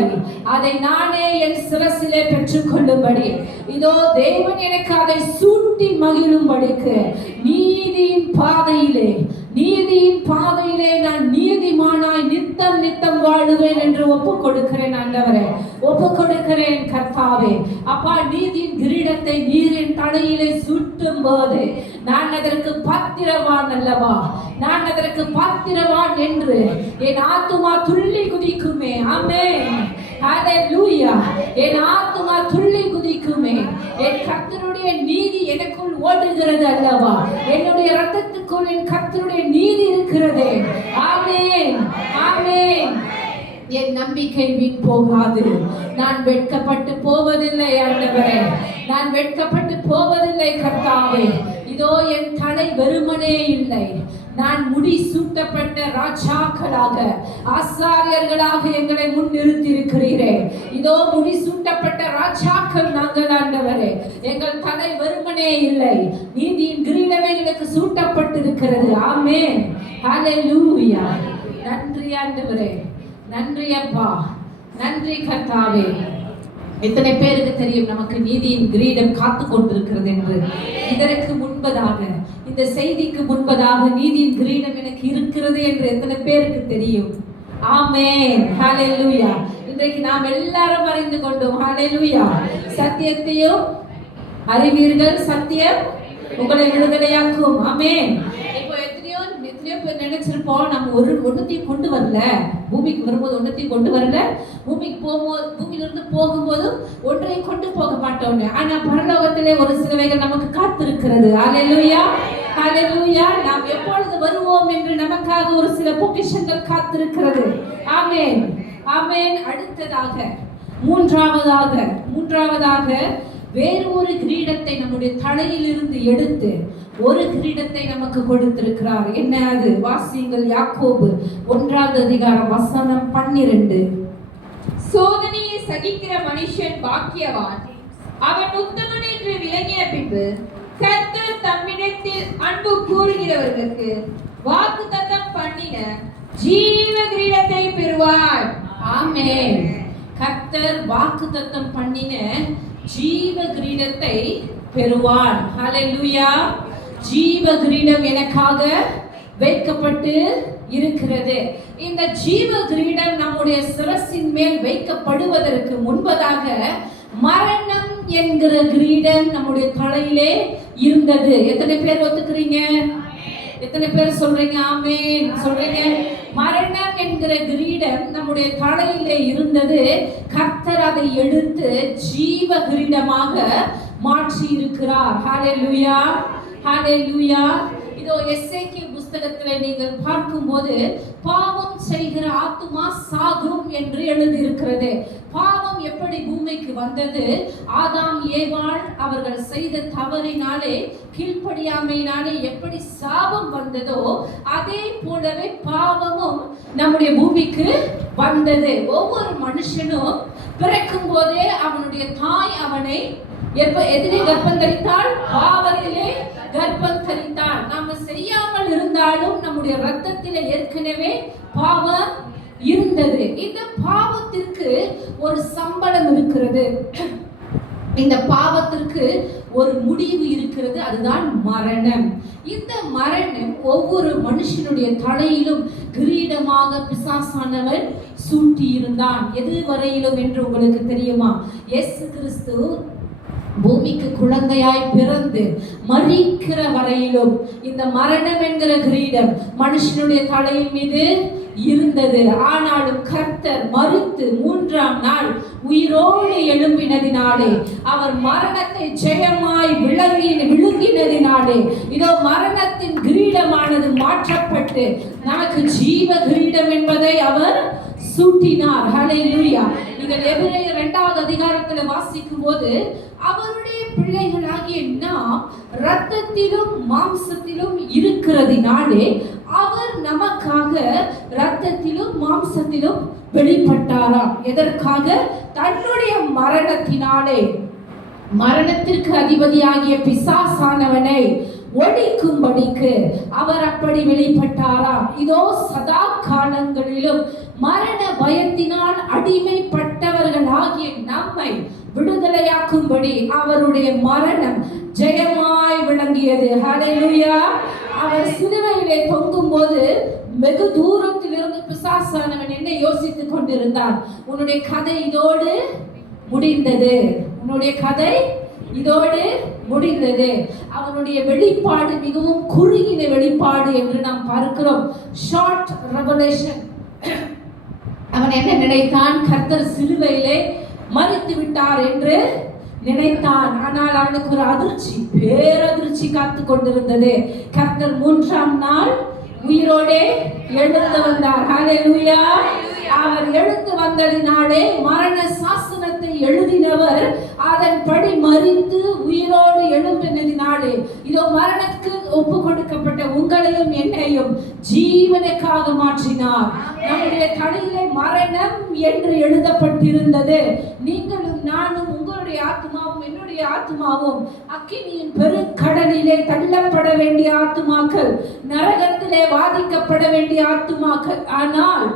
அதை நானே என் சிரசிலே பெற்றுக்கொள்ளும்படி இதோ தேவன் எனக்கு அதை சூட்டி மகிழும்படிக்கு நீதியின் பாதையிலே நான் நீதிமானாய் நித்தம் வாழுவேன் என்று ஒப்பு கொடுக்கிறேன். ஆண்டவரே, ஒப்பு கொடுக்கிறேன் கர்த்தாவே. அப்பா, நீதியின் கிரீடத்தை நீரின் தலையிலே சூட்டும் போது நான் அதற்கு பாத்திரவான் அல்லவா? நான் அதற்கு பாத்திரவான் என்று என் ஆத்துமா துள்ளி குதிக்குமே. ஆமென். ஹல்லேலூயா. என் ஆத்துமா துள்ளி குதிக்குமே. என் கர்த்தருடைய நீதி எனக்குள் ஓடுகிறது அல்லவா? என்னுடைய இரத்தத்துக்குள் என் கர்த்தருடைய நீதி இருக்கிறது. ஆமென். ஆமென். என் நம்பிக்கை வீண் போகாது. நான் வெட்கப்பட்டு போவதில்லை ஆண்டவரே. நான் வெட்கப்பட்டு போவதில்லை கர்த்தாவே. இதோ என் தலை வெறுமனே இல்லை. நான் முடி சூட்டப்பட்ட ராஜாக்களாக, ஆசாரியர்களாக எங்களை முன் நிறுத்தியிருக்கிறீரே. இதோ முடி சூட்டப்பட்ட ராஜாக்கள் நாங்கள் ஆண்டவரே. எங்கள் தலை வெறுமனே இல்லை, நீதியின் கிரீடம் எங்களுக்கு சூட்டப்பட்டிருக்கிறது. ஆமென். ஹல்லேலூயா. நன்றி ஆண்டவரே, நன்றி அப்பா, நன்றி கர்த்தாவே. எத்தனை பேருக்கு தெரியும் நமக்கு நீதியின் கிரீடம் காத்து கொண்டிருக்கிறது என்று? இதற்கு முன்பதாக, இந்த செய்திக்கு முன்பதாக நீதியின் கிரீடம் எனக்கு இருக்கிறது என்று எத்தனை பேருக்கு தெரியும்? ஆமென். ஹல்லேலூயா. இன்றைக்கு நாம் எல்லாரும் அறிந்து கொண்டோம். ஹல்லேலூயா. சத்தியத்தையும் அறிவீர்கள், சத்தியம் உங்களை விடுதலையாக்கும். ஆமென். இப்போ எத்தனையோ பேர் நினைச்சிருப்போம், நம்ம ஒன்னத்தையும் கொண்டு வரல, பூமிக்கு வரும்போது ஒன்னத்தையும் கொண்டு வரல, பூமிக்கு போகும்போது, பூமியிலிருந்து போகும்போது ஒன்றையும் கொண்டு போக மாட்டோம். ஆனா பரலோகத்திலே ஒரு சிலவைகள் நமக்கு காத்திருக்கிறது. ஹல்லேலூயா. ஹல்லேலூயா. நாம் எப்பொழுது வருவோம் என்று நமக்காக ஒரு சில பொக்கிஷங்கள் காத்திருக்கிறது. ஆமென். ஆமென். அடுத்ததாக மூன்றாவதாக வேறு ஒரு கிரீடத்தை நம்முடைய தலையிலிருந்து எடுத்து ஒரு கிரீடத்தை நமக்கு கொடுத்திருக்கிறார். என்ன அது? வாசியுங்கள். யாக்கோபு 1 அதிகாரம் வசனம் 12. சோதனையை சகிக்கிற மனுஷன் பாக்கியவான், அவன் உத்தமன் என்று விளங்கின பின்பு கர்த்தர் தம்மிடத்தில் அன்பு கூறுகிறவர்களுக்கு வாக்குத்தத்தம் பண்ணின ஜீவ கிரீடத்தை பெறுவார். ஆமென். கர்த்தர் வாக்குத்தத்தம் பண்ணின ஜீவ கிரீடத்தை பெறுவான். ஹல்லேலூயா. ஜீவ கிரீடம் எனக்காக வைக்கப்பட்டு இருக்கிறது. இந்த ஜீவ கிரீடம் நம்முடைய சிரசின் மேல் வைக்கப்படுவதற்கு முன்பதாக மரணம் என்கிற கிரீடம் நம்முடைய தலையிலே இருந்தது. எத்தனை பேர் ஒத்துக்கிறீங்க? எத்தனை பேர் சொல்றீங்க ஆமென் சொல்றீங்க? மரணம் என்கிற கிரீடம் நம்முடைய தலையிலே இருந்தது. கர்த்தர் அதை எடுத்து ஜீவ கிரீடமாக மாற்றி இருக்கிறார். ஹல்லேலூயா, ஹல்லேலூயா. இதோ எசேக்கியேல் புத்தகத்திலே நீங்கள் பார்க்கும்போது பாவம் செய்கிற ஆத்துமா சாகும் என்று எழுதியிருக்கிறது. பாவம் எப்படி பூமிக்கு வந்தது? ஆதாம் ஏவாள் அவர்கள் செய்த தவறினாலே, கீழ்ப்படியாமையினாலே எப்படி சாபம் வந்ததோ அதே போலவே பாவமும் நம்முடைய பூமிக்கு வந்தது. ஒவ்வொரு மனுஷனும் பிறக்கும் போதே அவனுடைய தாய் அவனை எதிரே கர்ப்பம் தரித்தாள், பாவத்திலே கர்ப்பம் தரித்தாள். நாம செய்யாமல் இருந்தாலும் நம்முடைய ரத்தத்திலே ஏற்கனவே பாவம் இருந்தது. இந்த பாவத்திற்கு ஒரு சம்பளம் இருக்கிறது. இந்த பாவத்திற்கு ஒரு முடிவு இருக்கிறது, அதுதான் மரணம். இந்த மரணம் ஒவ்வொரு மனுஷனுடைய தலையிலும் கிரீடமாக பிசாசானவன் சூட்டி இருந்தான். எது வரையிலும் என்று உங்களுக்கு தெரியுமா? இயேசு கிறிஸ்து பூமிக்கு குழந்தையாய் பிறந்து மரிக்கிற வரையிலும் இந்த மரணம் என்கிற கிரீடம் மனுஷனுடைய தலையின் மீது இருந்தது. ஆனாலும் கர்த்தர் மரித்து 3ஆம் நாள் உயிரோடு எழும்பினதினாலே, அவர் மரணத்தை ஜெயமாய் விழுங்கினதினாலே, இதோ மரணத்தின் கிரீடமானது மாற்றப்பட்டு நமக்கு ஜீவ கிரீடம் என்பதை அவர் சூட்டினார். ஹல்லேலூயா. நீங்கள் எபிரேயர் 2வது அதிகாரத்தில் வாசிக்கும் போது, அவருடைய பிள்ளைகளாகிய நாம் இரத்தத்திலும் மாம்சத்திலும் இருக்கிறதினாலே அவர் நமக்காக இரத்தத்திலும் மாம்சத்திலும் வெளிப்பட்டாராம். எதற்காக? தன்னுடைய மரணத்தினாலே மரணத்திற்கு அதிபதியாகிய பிசாசானவனை ஒழிக்கும்படிக்கு அவர் அப்படி வெளிப்பட்டாராம். இதோ சதா காலங்களிலும் மரண பயத்தினால் அடிமைப்பட்டவர்களாகிய நம்மை விடுதலையாக்கும்படி அவருடைய மரணம் ஜெயமாய் விளங்கியது. ஹல்லேலூயா. அவர் சிலுவையிலே தொங்கும் போது வெகு தூரத்திலிருந்து பிசாசானவன் என்ன யோசித்துக் கொண்டிருந்தான்? உன்னுடைய கதை இதோடு முடிந்தது, உன்னுடைய கதை இதோடு முடிந்தது. அவனுடைய வெளிப்பாடு மிகவும் குறுகின வெளிப்பாடு என்று நாம் பார்க்கிறோம். Short revelation. அவன் என்ன நினைத்தான்? கர்த்தர் சிலுவையிலே மரித்து விட்டார் என்று நினைத்தான். ஆனால் அவனுக்கு ஒரு அதிர்ச்சி, பேரதிர்ச்சி காத்து கொண்டிருந்தது. கர்த்தர் 3ஆம் நாள் உயிரோடே எழுந்து வந்தார். ஹல்லேலூயா. அவர் எழுந்து வந்ததினாலே மரண சாசனத்தை எழுதினவர் அதன்படி மரித்து உயிரோடு எழும்பினதினாலே, இதோ மரணத்துக்கு ஒப்பு கொடுக்கப்பட்ட உங்களையும் என்னையும் ஜீவனுக்காக மாற்றினார். நம்முடைய தலையிலே மரணம் என்று எழுதப்பட்டிருந்தது. நீங்களும் நானும், உங்களுடைய ஆத்மாவும் என்னுடைய ஆத்மாவும் அக்கினியின் பெருங்கடலிலே தள்ளப்பட வேண்டிய ஆத்துமாக்கள், நரகத்திலே வாதிக்கப்பட வேண்டிய ஆத்துமாக்கள். ஆனால்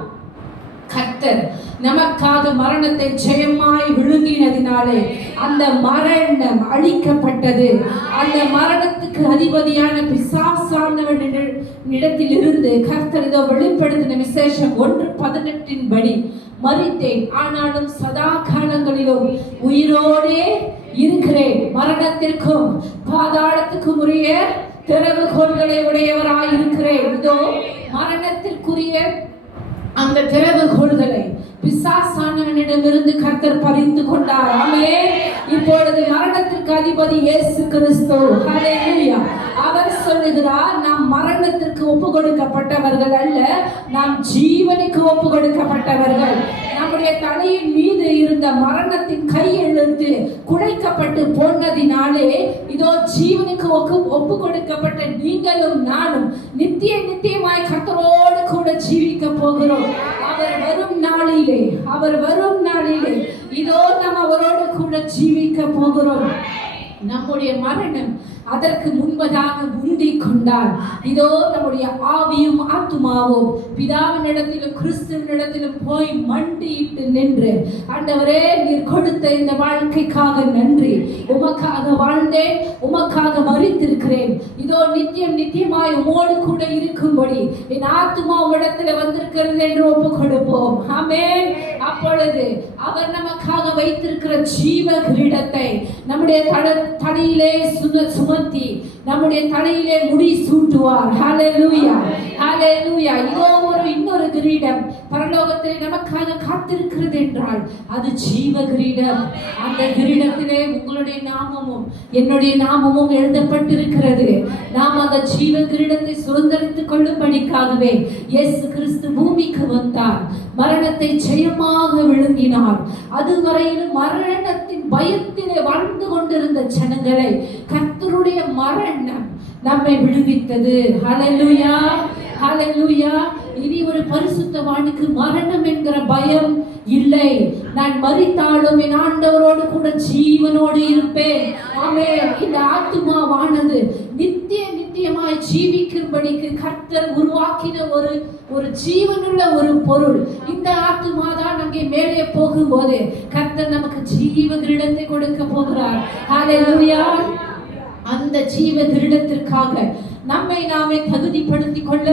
கர்த்தர் நமக்காக மரணத்தை ஜெயமாய் விழுங்கினதினாலே அந்த மரணம் அழிக்கப்பட்டது. அந்த மரணத்துக்கு அதிபதியான பிசாசானவனிடத்தில் இருந்து கர்த்தர் இதோ வெளிப்படுத்தின விசேஷம் 1:18 படி, மரித்தேன் ஆனாலும் சதா காலங்களிலும் உயிரோடே இருக்கிறேன், மரணத்திற்கும் பாதாளத்துக்கும் உரிய திறவுகோல்களை உடையவராய் இருக்கிறேன். இதோ மரணத்திற்குரிய அந்த திறவுகோல்களை பிசாசானவனிடமிருந்து கர்த்தர் பறித்து கொண்டார். ஆமென். இப்பொழுது மரணத்திற்கு அதிபதி இயேசு கிறிஸ்து. ஹல்லேலூயா. அவர் சொல்லுகிறார், நாம் மரணத்திற்கு ஒப்பு கொடுக்கப்பட்டவர்கள் அல்ல, நாம் ஜீவனுக்கு ஒப்பு கொடுக்கப்பட்டவர்கள். நம்முடைய தலையின் மீது இருந்த மரணத்தின் கையெழுத்து குலைக்கப்பட்டு போனதினாலே, இதோ ஜீவனுக்கு ஒப்பு கொடுக்கப்பட்ட நீங்களும் நானும் நித்தியமாய் கர்த்தரோடு கூட ஜீவிக்க போகிறோம். அவர் வரும் நாளிலே இதோ நாம் அவரோடு கூட ஜீவிக்க போகிறோம். நம்முடைய மரணம் அதற்கு முன்பதாக முந்திக் கொண்டார். இதோ நம்முடைய ஆவியும் ஆத்துமாவும் பிதாவினிடத்திலும் கிறிஸ்துவினிடத்திலும் போய் மண்டியிட்டு நின்று, ஆண்டவரே நீர் கொடுத்த இந்த வாழ்க்கைக்காக நன்றி, உமக்காக வாழ்ந்தேன், உமக்காக மரித்திருக்கிறேன், இதோ நித்தியம் நித்தியமாய் உமோடு கூட இருக்கும்படி என் ஆத்துமா உம்மிடத்தில் வந்திருக்கிறது என்று ஒப்பு கொடுப்போம். ஆமென். அப்பொழுது அவர் நமக்காக வைத்திருக்கிற ஜீவ கிரீடத்தை நம்முடைய தலையிலே சுமத்தி நம்முடைய தலையிலே முடி சூட்டுவார். ஹல்லேலூயா, ஹல்லேலூயா. இதோ இன்னொரு கிரீடம் பரலோகத்திலே நமக்காக காத்திருக்கிறது என்றால் அது ஜீவ கிரீடம். அந்த கிரீடத்திலே உங்களுடைய நாமமும் என்னுடைய நாமமும் எழுதப்பட்டிருக்கிறது. நாம் அந்த ஜீவ கிரீடத்தை சுதந்தரித்துக் கொள்ளும்படிக்காகவே இயேசு கிறிஸ்து பூமிக்கு வந்தார். மரணத்தை ஜெயமாக விழுங்கினார். அதுவரையிலும் மரணத்தின் பயத்திலே வாழ்ந்து கொண்டிருந்த ஜனங்களை கர்த்தருடைய மரணம் நம்மை விடுவித்தது. ஹல்லேலூயா, ஹல்லேலூயா. இனி ஒரு பரிசுத்தவானுக்கு மரணம் என்கிற பயம் இல்லை. நான் மரித்தாலும் என் ஆண்டவரோடு கூட ஜீவனோடு இருப்பேன். ஆமென். இந்த ஆத்துமாவானது நித்தியமாய் ஜீவிக்கும்படிக்கு கர்த்தர் உருவாக்கின ஒரு ஜீவனுள்ள ஒரு பொருள். இந்த ஆத்துமா தான் அங்கே மேலே போகும்போது கர்த்தர் நமக்கு ஜீவ கிரீடத்தை கொடுக்க போகிறார். ஹல்லேலூயா. அந்த ஜீவ கிரீடத்திற்காக நம்மை நாமே தகுதிப்படுத்திக் கொள்ள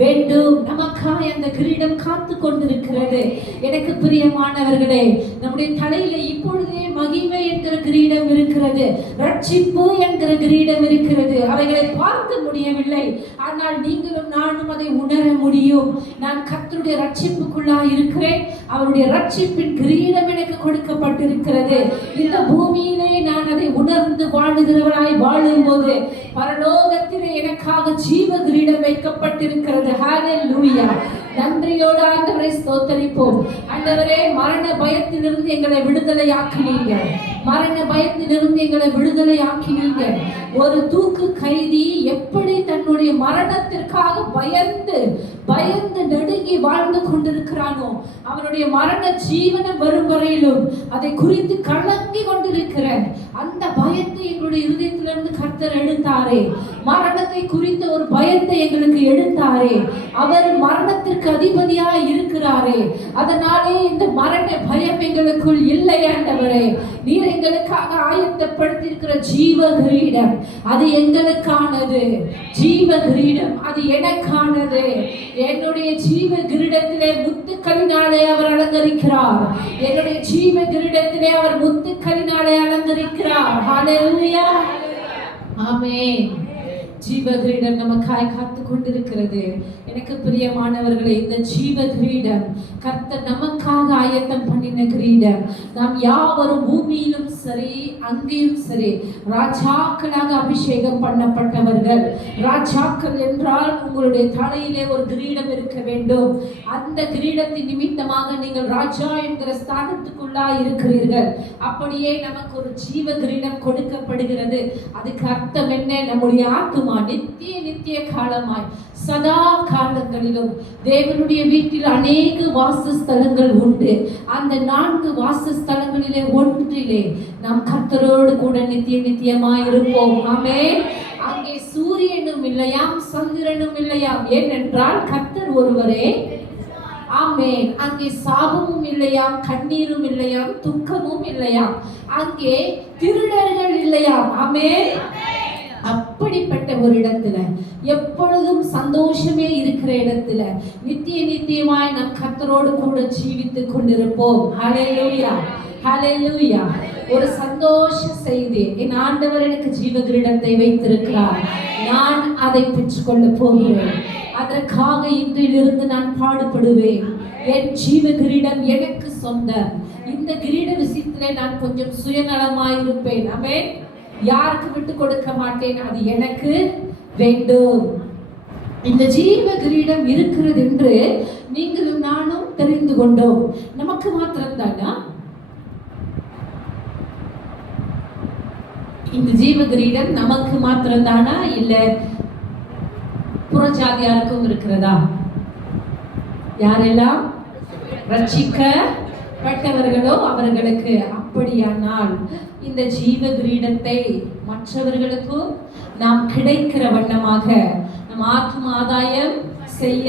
வேண்டும். நமக்காக அந்த கிரீடம் காத்து கொண்டிருக்கிறது. எனக்கு பிரியமானவர்களே, நம்முடைய தலையில இப்பொழுதே மகிமை என்கிற கிரீடம் இருக்கிறது, ரட்சிப்பு என்கிற கிரீடம் இருக்கிறது. அவைகளை பார்க்க முடியவில்லை, ஆனால் நீங்களும் நானும் அதை உணர முடியும். நான் கர்த்தருடைய ரட்சிப்புக்குள்ளா இருக்கிறேன். அவருடைய ரட்சிப்பின் கிரீடம் எனக்கு கொடுக்கப்பட்டிருக்கிறது. இந்த பூமியிலே நான் அதை உணர்ந்து வாழுகிறவராய் வாழும்போது பரலோகத்திலே எனக்காக ஜீவ கிரீடம் வைக்கப்பட்டிருக்கிறது. ஹல்லேலூயா. நன்றியோடு ஆண்டவரை ஸ்தோத்தரிப்போம். ஆண்டவரே, மரண பயத்திலிருந்து எங்களை விடுதலை ஆக்கினீங்க. மரண பயத்திலிருந்து எங்களை விடுதலை ஆக்கினீங்க. ஒரு தூக்கு கைதி எப்படி தன்னுடைய மரணத்திற்காக பயந்து நடுங்கி வாழ்ந்து கொண்டிருக்கிறானோ, அவனுடைய மரண ஜீவனம் வரும் வரையிலும் அதை குறித்து கலங்கி கொண்டிருக்கிற அந்த பயத்தை எங்களுடைய இருதயத்திலிருந்து கர்த்தர் எடுத்தாரே. மரணத்தை குறித்த ஒரு பயத்தை எங்களுக்கு எடுத்தாரே. அவர் மரணத்திற்கு அதிபதியாய் இருக்கிறாரே. அதனாலே இந்த மரண பயம் எங்களுக்குள் இல்லை. ஆண்டவரே, நீர் எங்களுக்காக ஆயத்தப்படுத்தி இருக்கிற ஜீவ கிரீடம் அது எங்களுக்கானது. ஜீவ கிரீடம் அது எனக்கானது. என்னுடைய ஜீவ கிரீடத்திலே முத்துக்களினாலே அவர் அலங்கரிக்கிறார். என்னுடைய ஜீவ கிரீடத்திலே அவர் முத்துக்களினாலே அலங்கரிக்கிறார். ஹல்லேலூயா, ஆமென். ஜீவ கிரீடம் நமக்காய் காத்து கொண்டிருக்கிறது. எனக்கு பிரியமானவர்களே, இந்த ஜீவ கிரீடம் கர்த்தர் நமக்காக ஆயத்தம் பண்ணின கிரீடம். நாம் யாவரும் பூமியிலும் சரி அங்கேயும் சரி ராஜாக்களாக அபிஷேகம் பண்ணப்பட்டவர்கள். ராஜாக்கள் என்றால் உங்களுடைய தலையிலே ஒரு கிரீடம் இருக்க வேண்டும். அந்த கிரீடத்தின் நிமித்தமாக நீங்கள் ராஜா என்கிற ஸ்தானத்துக்குள்ளா இருக்கிறீர்கள். அப்படியே நமக்கு ஒரு ஜீவ கிரீடம் கொடுக்கப்படுகிறது. அதுக்கு அர்த்தம் என்ன? நம்முடைய ஆத்துமா நித்திய காலமாய் சதா காலங்களிலும் தேவனுடைய வீட்டில் அநேக வாசஸ்தலங்கள் உண்டு. அந்த 4 வாசஸ்தலங்களிலே ஒன்றிலே நாம் கர்த்தரோடு கூட நித்தியமாய் இருப்போம். ஆமென். அங்கே சூரியனும் இல்லையாம், சந்திரனும் இல்லையாம். ஏனென்றால் கர்த்தர் ஒருவரே. ஆமென். அங்கே சாபமும் இல்லையாம், கண்ணீரும் இல்லையாம், துக்கமும் இல்லையாம். அங்கே திருடர்கள் இல்லையாம். ஆமென். அப்படிப்பட்ட ஒரு இடத்துல, எப்பொழுதும் சந்தோஷமே இருக்கிற இடத்துல நித்தியமாய் நம் கர்த்தரோடு கூட ஜீவித்துக் கொண்டிருப்போம். ஹல்லேலூயா, ஹல்லேலூயா. ஒரு சந்தோஷ செய்தி, என் ஆண்டவர் எனக்கு ஜீவ கிரீடத்தை வைத்திருக்கிறார். நான் அதை பெற்றுக்கொள்ள போகிறேன். அதற்காக இன்றிலிருந்து நான் பாடுபடுவேன். என் ஜீவ கிரீடம் எனக்கு சொந்தம். இந்த கிரீட விஷயத்திலே நான் கொஞ்சம் சுயநலமாய் இருப்பேன். ஆமென். யாருக்கு விட்டு கொடுக்க மாட்டேன். அது எனக்கு வேண்டும். இந்த ஜீவ கிரீடம் இருக்கிறது என்று நீங்களும் நானும் தெரிந்து கொண்டோம். நமக்கு மாத்திரம் தானா இந்த ஜீவ கிரீடம்? நமக்கு மாத்திரம் தானா, இல்ல புறஜாதியாருக்கும் இருக்கிறதா? யாரெல்லாம் ரட்சிக்க பட்டவர்களோ அவர்களுக்கு. அப்படியானால் இந்த ஜீவ கிரீடத்தை மற்றவர்களுக்கும் நாம் கிடைக்கிற வண்ணமாக நம் ஆத்தும ஆதாயம் செய்ய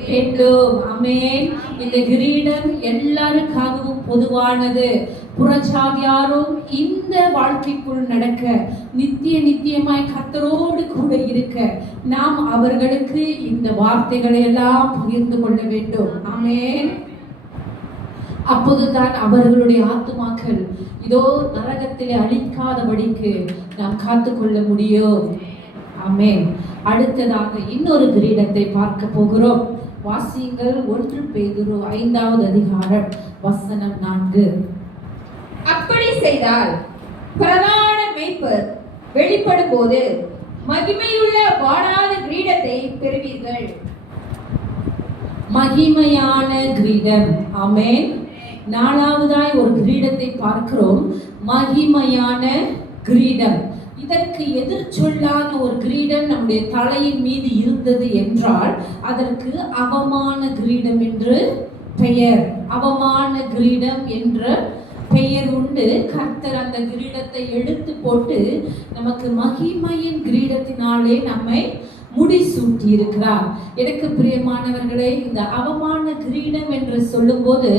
வேண்டும். ஆமென். இந்த கிரீடம் எல்லாருக்காகவும் பொதுவானது. புறஜாதியாரும் இந்த வாழ்க்கைக்குள் நடக்க நித்தியமாய் கர்த்தரோடு கூட இருக்க நாம் அவர்களுக்கு இந்த வார்த்தைகளை எல்லாம் பகிர்ந்து கொள்ள வேண்டும். ஆமென். அப்போதுதான் அவர்களுடைய ஆத்துமாக்கள் இதோ நரகத்திலே அழிக்காதபடிக்கு நாம் காத்துக்கொள்ள முடியும். ஆமென். அடுத்ததாக இன்னொரு கிரீடத்தை பார்க்க போகிறோம். வாசியுங்கள் 1 பேதுரு 5வது அதிகாரம் வசனம் 4. அப்படி செய்தால் பிரதான மேய்ப்பர் வெளிப்படும் போது மகிமையுள்ள வாடாத கிரீடத்தை பெறுவீர்கள். மகிமையான கிரீடம். ஆமென். நாலாவதாய் ஒரு கிரீடத்தை பார்க்கிறோம். மகிமையான கிரீடம். இதற்கு எதிர் சொல்லான ஒரு கிரீடம் நம்முடைய தலையின் மீது இருந்தது என்றால் அதற்கு அவமான கிரீடம் என்று பெயர். அவமான கிரீடம் என்ற பெயர் உண்டு. கர்த்தர் அந்த கிரீடத்தை எடுத்து போட்டு நமக்கு மகிமையின் கிரீடத்தினாலே நம்மை முடிசூட்டி இருக்கிறார். எனக்கு பிரியமானவர்களே, இந்த அவமான கிரீடம் என்று சொல்லும்போது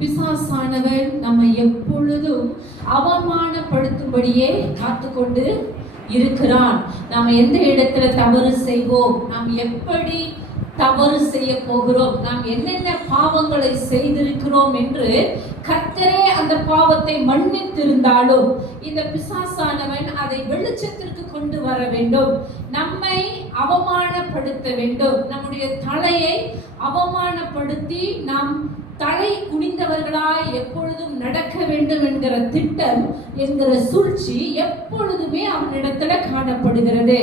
பிசாசானவன் நம்மை எப்பொழுதும் அவமானப்படுத்தும்படியே காத்துக்கொண்டு இருக்கிறான். நாம் எந்த இடத்துல தவறு செய்வோம், நாம் எப்படி தவறு செய்ய போகிறோம், நாம் என்னென்ன பாவங்களை செய்திருக்கிறோம் என்று கர்த்தரே அந்த பாவத்தை மன்னித்திருந்தாலும் இந்த பிசாசானவன் அதை வெளிச்சத்திற்கு கொண்டு வர வேண்டும். நம்மை அவமானப்படுத்த வேண்டும். நம்முடைய தலையை அவமானப்படுத்தி நாம் தலை குனிந்தவர்களாய் எப்பொழுதும் நடக்க வேண்டும் என்கிற திட்டம் என்கிற சூழ்ச்சி எப்பொழுதுமே அவனிடத்துல காணப்படுகிறது.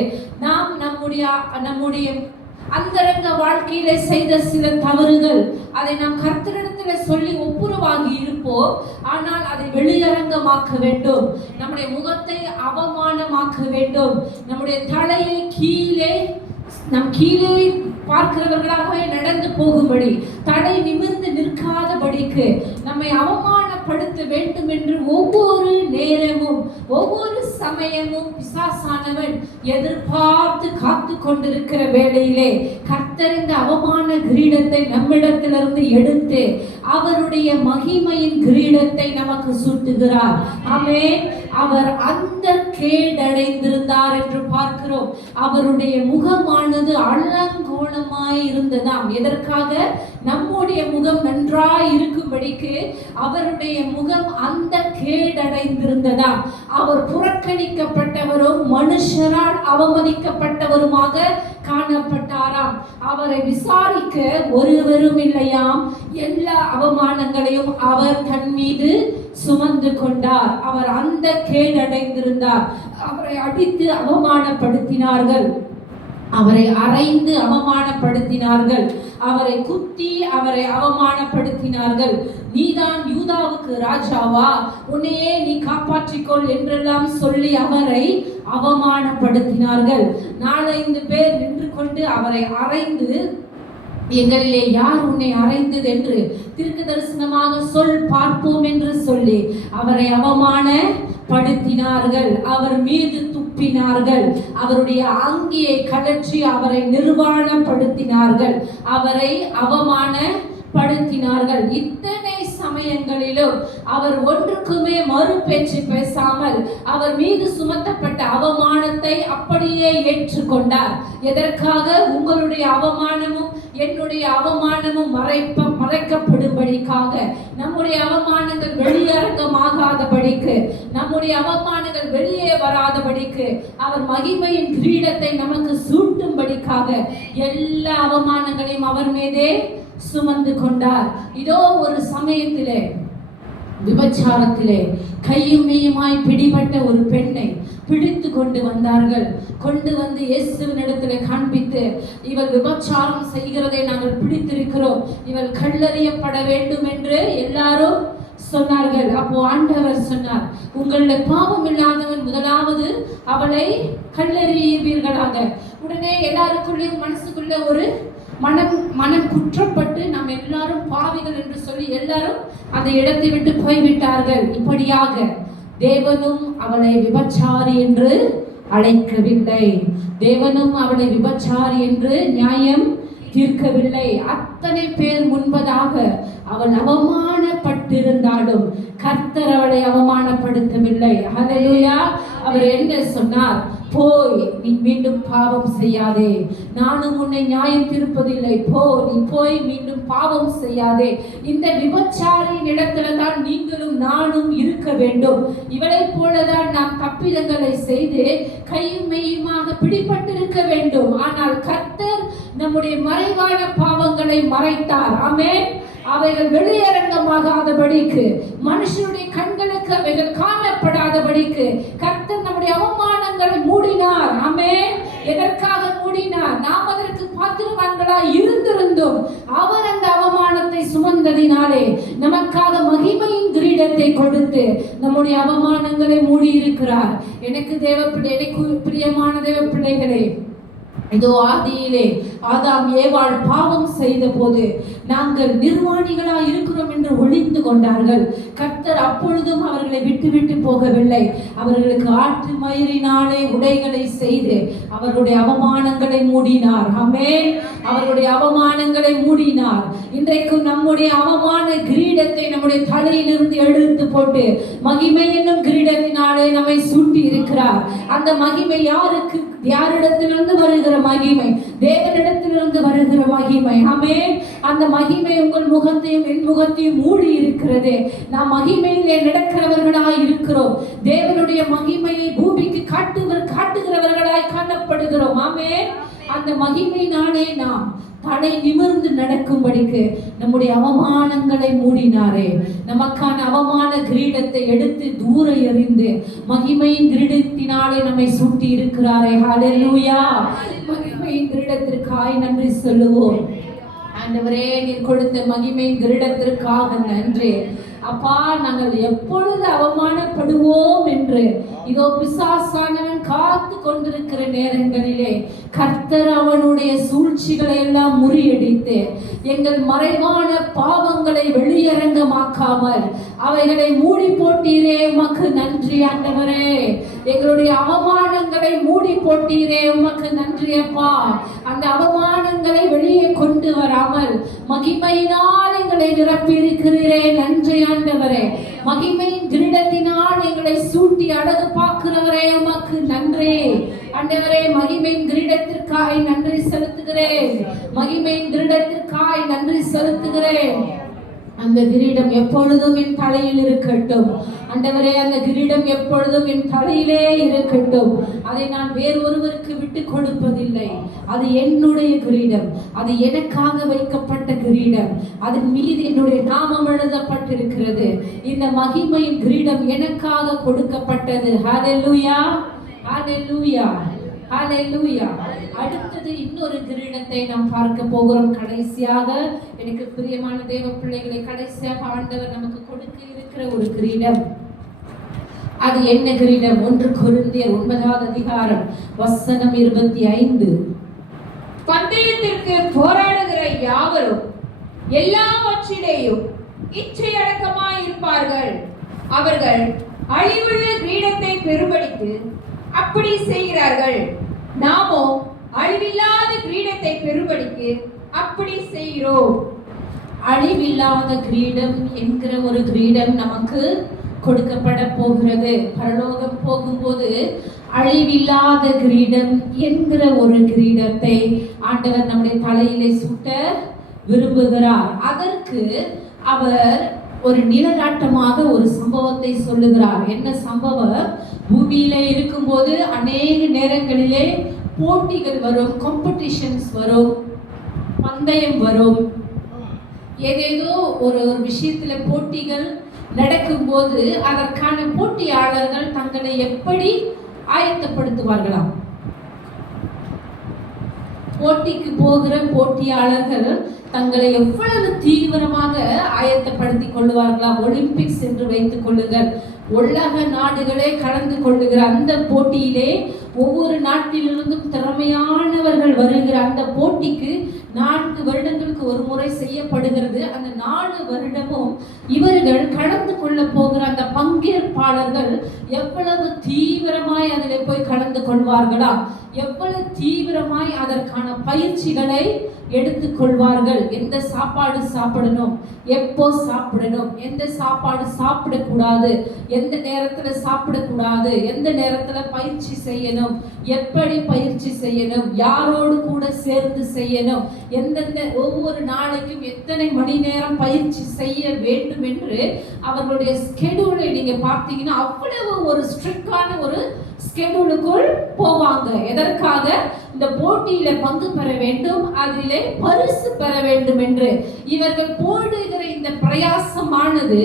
நாம் நம்முடைய அந்தரங்க வாழ்க்கையில செய்த சில தவறுகள் அதை நாம் கர்த்தரிடத்துல சொல்லி ஒப்புரவாகி இருப்போம். ஆனால் அதை வெளியரங்கமாக்க வேண்டும். நம்முடைய முகத்தை அவமானமாக்க வேண்டும். நம்முடைய தலையை கீழே பார்க்கிறவர்களாகவே நடந்து போகும்படி, தடை நிமிர்ந்து நிற்காதபடிக்கு நம்மை அவமானப்படுத்த வேண்டும் என்று ஒவ்வொரு நேரமும் ஒவ்வொரு சமயமும் பிசாசானவன் எதிர்பார்த்து காத்து கொண்டிருக்கிற வேளையிலே கர்த்தர் இந்த அவமான கிரீடத்தை நம்மிடத்திலிருந்து எடுத்து அவருடைய மகிமையின் கிரீடத்தை நமக்கு சூட்டுகிறார். ஆமென். அவர் அந்த கேடடைந்திருந்தார் என்று பார்க்கிறோம். அவருடைய முகமானது அலங்கோலமாய் இருந்ததாம். எதற்காக? நம்முடைய முகம் நன்றாய் இருக்கும்படிக்கு அவருடைய முகம் அந்த கேடடைந்திருந்ததாம். அவர் புறக்கணிக்கப்பட்டவரும் மனுஷரால் அவமதிக்கப்பட்டவருமாக காணப்பட்டாராம். அவரை விசாரிக்க ஒருவரும் இல்லையாம். எல்லா அவமானங்களையும் அவர் தன் மீது சுமந்து கொண்டார். அவர் அந்த கேடடைந்திருந்தார். அவரை அடித்து அவமானப்படுத்தினார்கள், அவரை அறைந்து அவமானப்படுத்தினார்கள், அவரை குத்தி அவரை அவமானப்படுத்தினார்கள். நீதான் யூதாவுக்கு ராஜாவா, உன்னையே நீ காப்பாற்றிக்கொள் என்றெல்லாம் சொல்லி அவரை அவமானப்படுத்தினார்கள். 4-5 பேர் நின்று கொண்டு அவரை அறைந்து, எங்களிலே யார் உன்னை அறைந்தது என்று தீர்க்க தரிசனமாக சொல் பார்ப்போம் என்று சொல்லி அவரை அவமானப்படுத்தினார்கள். அவர் மீது துப்பினார்கள். அவருடைய அங்கியை கழற்றி அவரை நிர்வாணப்படுத்தினார்கள். அவரை அவமானப்படுத்தினார்கள். இத்தனை சமயங்களிலும் அவர் ஒன்றுக்குமே மறு பேச்சு பேசாமல் அவர் மீது சுமத்தப்பட்ட அவமானத்தை அப்படியே ஏற்றுக்கொண்டார். எதற்காக? உங்களுடைய அவமானமும் என்னுடைய அவமானமும் மறைக்கப்படும்படிக்காக, நம்முடைய அவமானங்கள் வெளியரங்கமாகாதபடிக்கு, நம்முடைய அவமானங்கள் வெளியே வராதபடிக்கு, அவர் மகிமையின் கிரீடத்தை நமக்கு சூட்டும்படிக்காக எல்லா அவமானங்களையும் அவர் மீதே சுமந்து கொண்டார். இதோ ஒரு சமயத்திலே விபச்சாரத்திலே கையும் மெய்யுமாய் பிடிபட்ட ஒரு பெண்ணை பிடித்து கொண்டு வந்தார்கள். கொண்டு வந்து இயேசுவின் இடத்துல காண்பித்து, இவள் விபச்சாரம் செய்கிறதை நாங்கள் பிடித்திருக்கிறோம், இவள் கல்லறியப்பட வேண்டும் என்று எல்லாரும் சொன்னார்கள். அப்போ ஆண்டவர் சொன்னார், உங்களுடைய பாவம் இல்லாதவன் முதலாவது அவளை கல்லறிவீர்களாக. உடனே எல்லாருக்குள்ளேயும் மனசுக்குள்ள ஒரு மனம் குற்றப்பட்டு நாம் எல்லாரும் பாவிகள் என்று சொல்லி எல்லாரும் அந்த இடத்தை விட்டு போய்விட்டார்கள். இப்படியாக தேவனும் அவளை விபச்சாரி என்று அழைக்கவில்லை. தேவனும் அவளை விபச்சாரி என்று நியாயம் தீர்க்கவில்லை. அத்தனை பேர் முன்பதாக அவள் அவமானப்பட்டிருந்தாலும் கர்த்தர் அவளை அவமானப்படுத்தவில்லை. ஹல்லேலூயா. அவர் என்ன சொன்னார்? போய் நீ மீண்டும் பாவம் செய்யாதே, நானும் உன்னை நியாயம் தீர்ப்பதில்லை, நீ போய் மீண்டும் பாவம் செய்யாதே. இந்த விபச்சாரியின் இடத்துல தான் நீங்களும் நானும் இருக்க வேண்டும். இவளை போலதான் நாம் தப்பிதங்களை செய்து கையும் மெய்யுமாக பிடிபட்டிருக்க வேண்டும். ஆனால் கர்த்தர் நம்முடைய மறைவான பாவங்களை மறைத்தார். ஆமென். அவைகள் வெளியரங்கமாகாதபடிக்கு, மனுஷனுடைய கண்களுக்கு அவைகள் காணப்படாதபடிக்கு கர்த்தர் நம்முடைய அவமானங்களை மூடினார். ஆமென். எதற்காக மூடினார்? நாம் அதற்கு பாத்திரவான்களாய் இருந்திருந்தும் அவர் அந்த அவமானத்தை சுமந்ததினாலே நமக்காக மகிமையின் கிரீடத்தை கொடுத்து நம்முடைய அவமானங்களை மூடி இருக்கிறார். எனக்கு பிரியமான தேவ பிள்ளைகளே, இதோ ஆதியிலே ஆதாம் ஏவாள் பாவம் செய்த போது நாங்கள் நிர்வாணிகளா இருக்கிறோம் என்று ஒளிந்து கொண்டார்கள். கர்த்தர் அப்பொழுதும் அவர்களை விட்டு போகவில்லை. அவர்களுக்கு ஆட்டு மயிரினாலே உடைகளை செய்து அவர்களுடைய அவமானங்களை மூடினார். ஆமென். அவர்களுடைய அவமானங்களை மூடினார். இன்றைக்கு நம்முடைய அவமான கிரீடத்தை நம்முடைய தலையிலிருந்து எடுத்து போட்டு மகிமை என்னும் கிரீடத்தினாலே நம்மை சூட்டி இருக்கிறார். அந்த மகிமை யாரிடத்திலிருந்து வருகிற மகிமை? தேவனிடத்திலிருந்து வருகிற மகிமை. ஆமென். அந்த மகிமை உங்கள் முகத்தையும் என் முகத்தையும் மூடி இருக்கிறது. நாம் மகிமையிலே நடக்கிறவர்களாய் இருக்கிறோம். தேவனுடைய மகிமையை பூமிக்கு காட்டுகிறவர்களாய் காணப்படுகிறோம். ஆமென். அந்த மகிமையினாலே நாம் தலை நிமிர்ந்து நடக்கும்படிக்கு நம்முடைய அவமானங்களை மூடினாரே. நமக்கான அவமான கிரீடத்தை எடுத்து தூர எறிந்து மகிமையின் கிரீடத்தினாலே நம்மை சூட்டி இருக்கிறாரே. ஹல்லேலூயா. மகிமையின் கிரீடத்திற்காய் நன்றி சொல்லுவோம். ஆண்டவரே, நீர் கொடுத்த மகிமையின் கிரீடத்திற்காக நன்றி. அப்பா, நாங்கள் எப்பொழுது அவமானப்படுவோம் என்று இதோ பிசாசானவன் காத்து கொண்டிருக்கிற நேரங்களிலே கர்த்தர் அவனுடைய சூழ்ச்சிகளை எல்லாம் முறியடித்து எங்கள் மறைவான பாவங்களை வெளியரங்கமாக்காமல் அவைகளை மூடி போட்டீரே. உமக்கு நன்றி ஆண்டவரே. எங்களுடைய அவமானங்களை மூடி போட்டீரே. உமக்கு நன்றி அப்பா. அந்த அவமானங்களை வெளியே கொண்டு வராமல் மகிமையினால் எங்களை நிரப்பி இருக்கிறீரே. நன்றி ஆண்டவரே. மகிமையின் கிரீடத்தினால் எங்களை சூட்டி அழகு பார்க்கிறவரே, உமக்கு நன்றி ஆண்டவரே. மகிமையின் கிரீடத்திற்காய் நன்றி செலுத்துகிறேன். மகிமையின் கிரீடத்திற்காய் நன்றி செலுத்துகிறேன். அந்த கிரீடம் எப்பொழுதும் என் தலையில் இருக்கட்டும் ஆண்டவரே. அந்த கிரீடம் எப்பொழுதும் என் தலையிலே இருக்கட்டும். அதை நான் வேறொருவருக்கு விட்டு கொடுப்பதில்லை. அது என்னுடைய கிரீடம். அது எனக்காக வைக்கப்பட்ட கிரீடம். அதன் மீது என்னுடைய நாமம் எழுதப்பட்டிருக்கிறது. இந்த மகிமையின் கிரீடம் எனக்காக கொடுக்கப்பட்டது. ஹல்லேலூயா. ஹல்லேலூயா. ஹல்லேலூயா. அடுத்தது இன்னொரு கிரீடத்தை நாம் பார்க்க போகிறோம். கடைசியாக எனக்கு பிரியமான தேவ பிள்ளைகளை, கடைசியாக ஆண்டவர் நமக்கு கொடுக்க இருக்கிற ஒரு கிரீடம். அது என்ன கிரீடம்? 1 கொரிந்தியர் 9வது அதிகாரம் வசனம் 25. பந்தயத்திற்கு போராடுகிற யாவரும் எல்லாவற்றிலேயும் இச்சையடக்கமாய் இருப்பார்கள். அவர்கள் அழிவுள்ள கிரீடத்தை பெறும்படிக்கு அப்படி செய்கிறார்கள். நாமோ அழிவில்லாத கிரீடத்தை பெறும்படிக்கு அப்படி செய்கிறோம். அழிவில்லாத கிரீடம் என்கிற ஒரு கிரீடம் நமக்கு கொடுக்கப்பட போகிறது. பரலோகம் போகும்போது அழிவில்லாத கிரீடம் என்கிற ஒரு கிரீடத்தை ஆண்டவர் நம்முடைய தலையிலே சூட்ட விரும்புகிறார். அதற்கு அவர் ஒரு நிழலாட்டமாக ஒரு சம்பவத்தை சொல்லுகிறார். என்ன சம்பவம்? பூமியிலே இருக்கும்போது அநேக நேரங்களிலே போட்டிகள் வரும், காம்படிஷன்ஸ் வரும், பந்தயம் வரும். ஏதேதோ ஒரு விஷயத்துல போட்டிகள் நடக்கும்போது அதற்கான போட்டியாளர்கள் தங்களை எப்படி ஆயத்தப்படுத்துவார்களாம்? போட்டிக்கு போகிற போட்டியாளர்கள் தங்களை எவ்வளவு தீவிரமாக ஆயத்தப்படுத்திக் கொள்வார்களாம்? ஒலிம்பிக்ஸ் என்று வைத்துக் கொள்ளுங்கள். உலக நாடுகளே கலந்து கொள்ளுகிற அந்த போட்டியிலே ஒவ்வொரு நாட்டிலிருந்தும் திறமையானவர்கள் வருகிற அந்த போட்டிக்கு 4 வருடங்களுக்கு ஒரு முறை செய்யப்படுகிறது. அந்த 4 வருடமும் இவர்கள் கடந்து கொள்ள போகிற அந்த பங்கேற்பாளர்கள் எவ்வளவு தீவிரமாய் அதில் போய் கடந்து கொள்வார்களா, எவ்வளவு தீவிரமாய் அதற்கான பயிற்சிகளை எடுத்துக்கொள்வார்கள். எந்த சாப்பாடு சாப்பிடணும், எப்போ சாப்பிடணும், எந்த சாப்பாடு சாப்பிடக்கூடாது, எந்த நேரத்துல சாப்பிடக்கூடாது, எந்த நேரத்துல பயிற்சி செய்யணும், எப்படி பயிற்சி செய்யணும், யாரோடு கூட சேர்ந்து செய்யணும், எந்தெந்த ஒவ்வொரு நாளைக்கும் எத்தனை மணி நேரம் பயிற்சி செய்ய வேண்டும் என்று அவர்களுடைய ஸ்கெடியூலை நீங்க பார்த்தீங்கன்னா அவ்வளவு ஒரு ஸ்ட்ரிக்டான ஒரு ஸ்கெடியூலுக்குள் போவாங்க. எதற்காக? இந்த போட்டியில பங்கு பெற வேண்டும், அதிலே பரிசு பெற வேண்டும் என்று. இவர்கள் போடுகிற இந்த பிரயாசமானது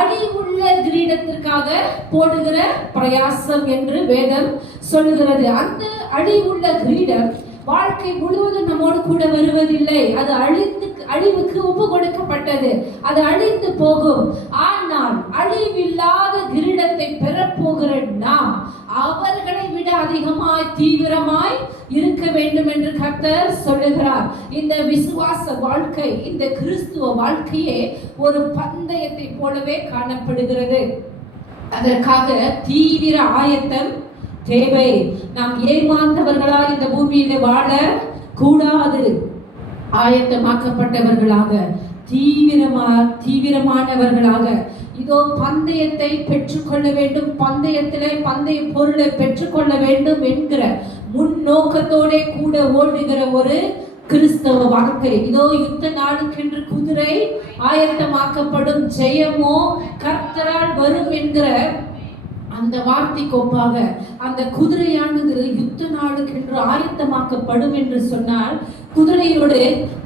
அழிவுள்ள கிரீடத்திற்காக போடுகிற பிரயாசம் என்று வேதம் சொல்லுகிறது. அந்த அழிவுள்ள கிரீடம் வாழ்க்கை முழுவதும் நம்மோடு கூட வருவதில்லை. அது அழிவுக்கு ஒப்பு கொடுக்கப்பட்டது, அது அழிந்து போகும். ஆனால் அழிவில்லாத கிரீடத்தை பெறப்போகிற நாம் அவர்களை விட அதிகமாய் தீவிரமாய் இருக்க வேண்டும் என்று கர்த்தர் சொல்லுகிறார். இந்த விசுவாச வாழ்க்கை, இந்த கிறிஸ்துவ வாழ்க்கையே ஒரு பந்தயத்தை போலவே காணப்படுகிறது. அதற்காக தீவிர ஆயத்தம் தேவை. நாம் ஏமாந்தவர்களாய் இந்த பூமியில வாழ கூடாது. ஆயத்தமாக்கப்பட்டவர்களாக, தீவிரமானவர்களாக இதோ பந்தயத்தை பெற்றுக்கொள்ள வேண்டும், பந்தயத்திலே பந்தய பொருளை பெற்றுக்கொள்ள வேண்டும் என்கிற முன்னோக்கத்தோட கூட ஓடுகிற ஒரு கிறிஸ்தவ வாழ்க்கை. இதோ யுத்த நாளுக்கென்று குதிரை ஆயத்தமாக்கப்படும், ஜெயமோ கர்த்தரால் வரும் என்கிற அந்த வார்த்தைக்கு ஒப்பாக அந்த குதிரையானது யுத்த நாளுக்கென்று ஆயத்தமாக்கப்படும் என்று சொன்னால் குதிரையோடு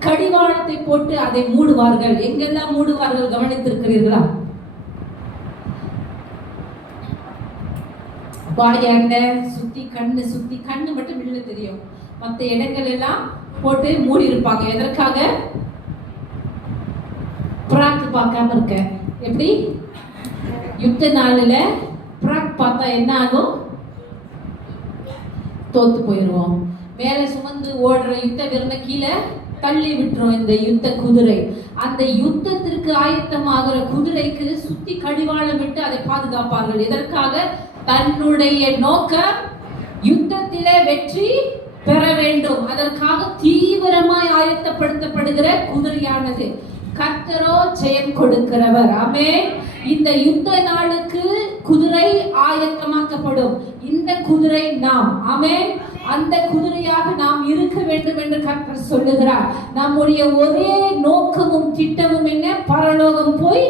கடிவாளத்தை போட்டு அதை மூடுவார்கள். எங்கெல்லாம் மூடுவார்கள் கவனித்திருக்கிறீர்களா? வாயாண்ட சுத்தி கண்ணு மட்டும் வெளில தெரியும், மற்ற இடங்கள் எல்லாம் போட்டு மூடி இருப்பாங்க. எதற்காக? பிராக்கு பார்க்காம இருக்க. எப்படி? யுத்த நாளில பிராக் பார்த்தா என்ன ஆகும்? தோத்து போயிடுவோம். மேல சுமந்து ஓடுற யுத்த வீரனை கீழே தள்ளி விட்டுரும் இந்த யுத்த குதிரை. அந்த யுத்தத்திற்கு ஆயத்தமாகிற குதிரைக்கு சுத்தி கடிவாளம் விட்டு அதை பாதுகாப்பார்கள். எதற்காக? தன்னுடைய நோக்கம் யுத்தத்திலே வெற்றி பெற வேண்டும். அதற்காக தீவிரமாய் ஆயத்தப்படுத்தப்படுகிற குதிரையானது. கர்த்தரோ ஜெயம் கொடுக்கிறவர். ஆமென். இந்த யுத்த நாளுக்கு குதிரை ஆயத்தமாக்கப்படும். இந்த குதிரை நாம். ஆமென். அந்த குதிரையாக நாம் இருக்க வேண்டும் என்று கர்த்தர் சொல்லுகிறார். நம்முடைய ஒரே நோக்கமும் திட்டமும் என்ன? பரலோகம் போய்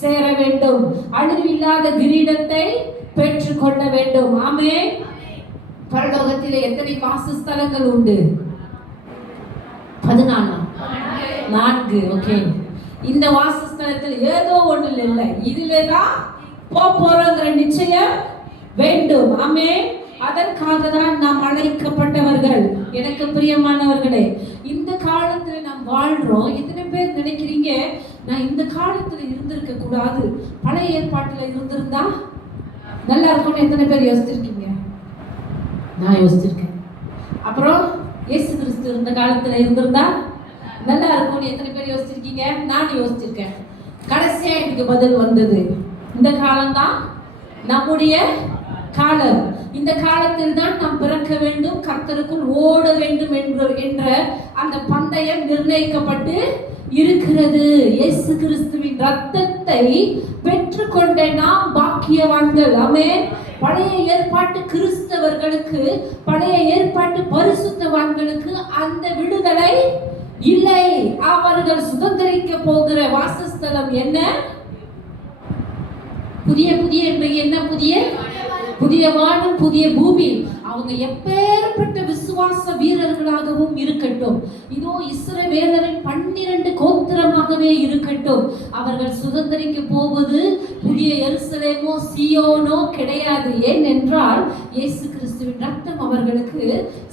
சேர வேண்டும், அழிவில்லாத கிரீடத்தை பெற்றுக்கொள்ள வேண்டும். ஆமென். பரலோகத்திலே எத்தனை வாசஸ்தலங்கள் உண்டு? 14. ஓகே. இந்த வாசஸ்தலத்தில் ஏதோ ஒண்ணு இல்லை, இதுலதான் போறோங்கிற நிச்சயம் வேண்டும். ஆமென். அதற்காக தான் நாம் அழைக்கப்பட்டவர்கள். எனக்கு பிரியமானவர்களே, இந்த காலத்துல நாம் வாழ்றோம். எத்தனை பேர் நினைக்கிறீங்க நான் இந்த காலத்துல இருந்திருக்க கூடாது, பழைய ஏற்பாட்டுல இருந்திருந்தா நல்லா இருக்கும்னு எத்தனை பேர் யோசிச்சிருக்கீங்க? நான் யோசிச்சிருக்கேன். அப்புறம் இயேசு கிறிஸ்து இருந்த காலத்துல இருந்திருந்தா நல்லா இருக்கும்னு எத்தனை பேர் யோசிச்சிருக்கீங்க? நான் யோசிச்சிருக்கேன். கடைசியா எனக்கு பதில் வந்தது, இந்த காலம்தான் நம்முடைய காலம். இந்த காலத்தில் தான் நாம் பிறக்க வேண்டும், கர்த்தருக்குள் ஓட வேண்டும் என்ற அந்த பந்தயம் நிர்ணயிக்கப்பட்டு இருக்கிறது. இயேசு கிறிஸ்துவின் ரத்தத்தை பெற்றுக்கொண்ட நாம் பாக்கியவான்கள். ஆமென். பழைய ஏற்பாட்டு கிறிஸ்தவர்களுக்கு, பழைய ஏற்பாட்டு பரிசுத்தவான்களுக்கு அந்த விடுதலை இல்லை. அவர்கள் சுதந்திரிக்க போகிற வாசஸ்தலம் என்ன? புதிய என்ன? புதிய வானம், புதிய பூமி. அவங்க எப்பேற்பட்ட விசுவாச வீரர்களாகவும் இருக்கட்டும், இதோ இஸ்ரவேலரின் 12 கோத்திரமாகவே இருக்கட்டும், அவர்கள் சுதந்திரிக்க போவது புதிய எருசலேமோ சியோனோ கிடையாது. ஏனென்றால் இயேசு கிறிஸ்து கிறிஸ்துவின் ரத்தம் அவர்களுக்கு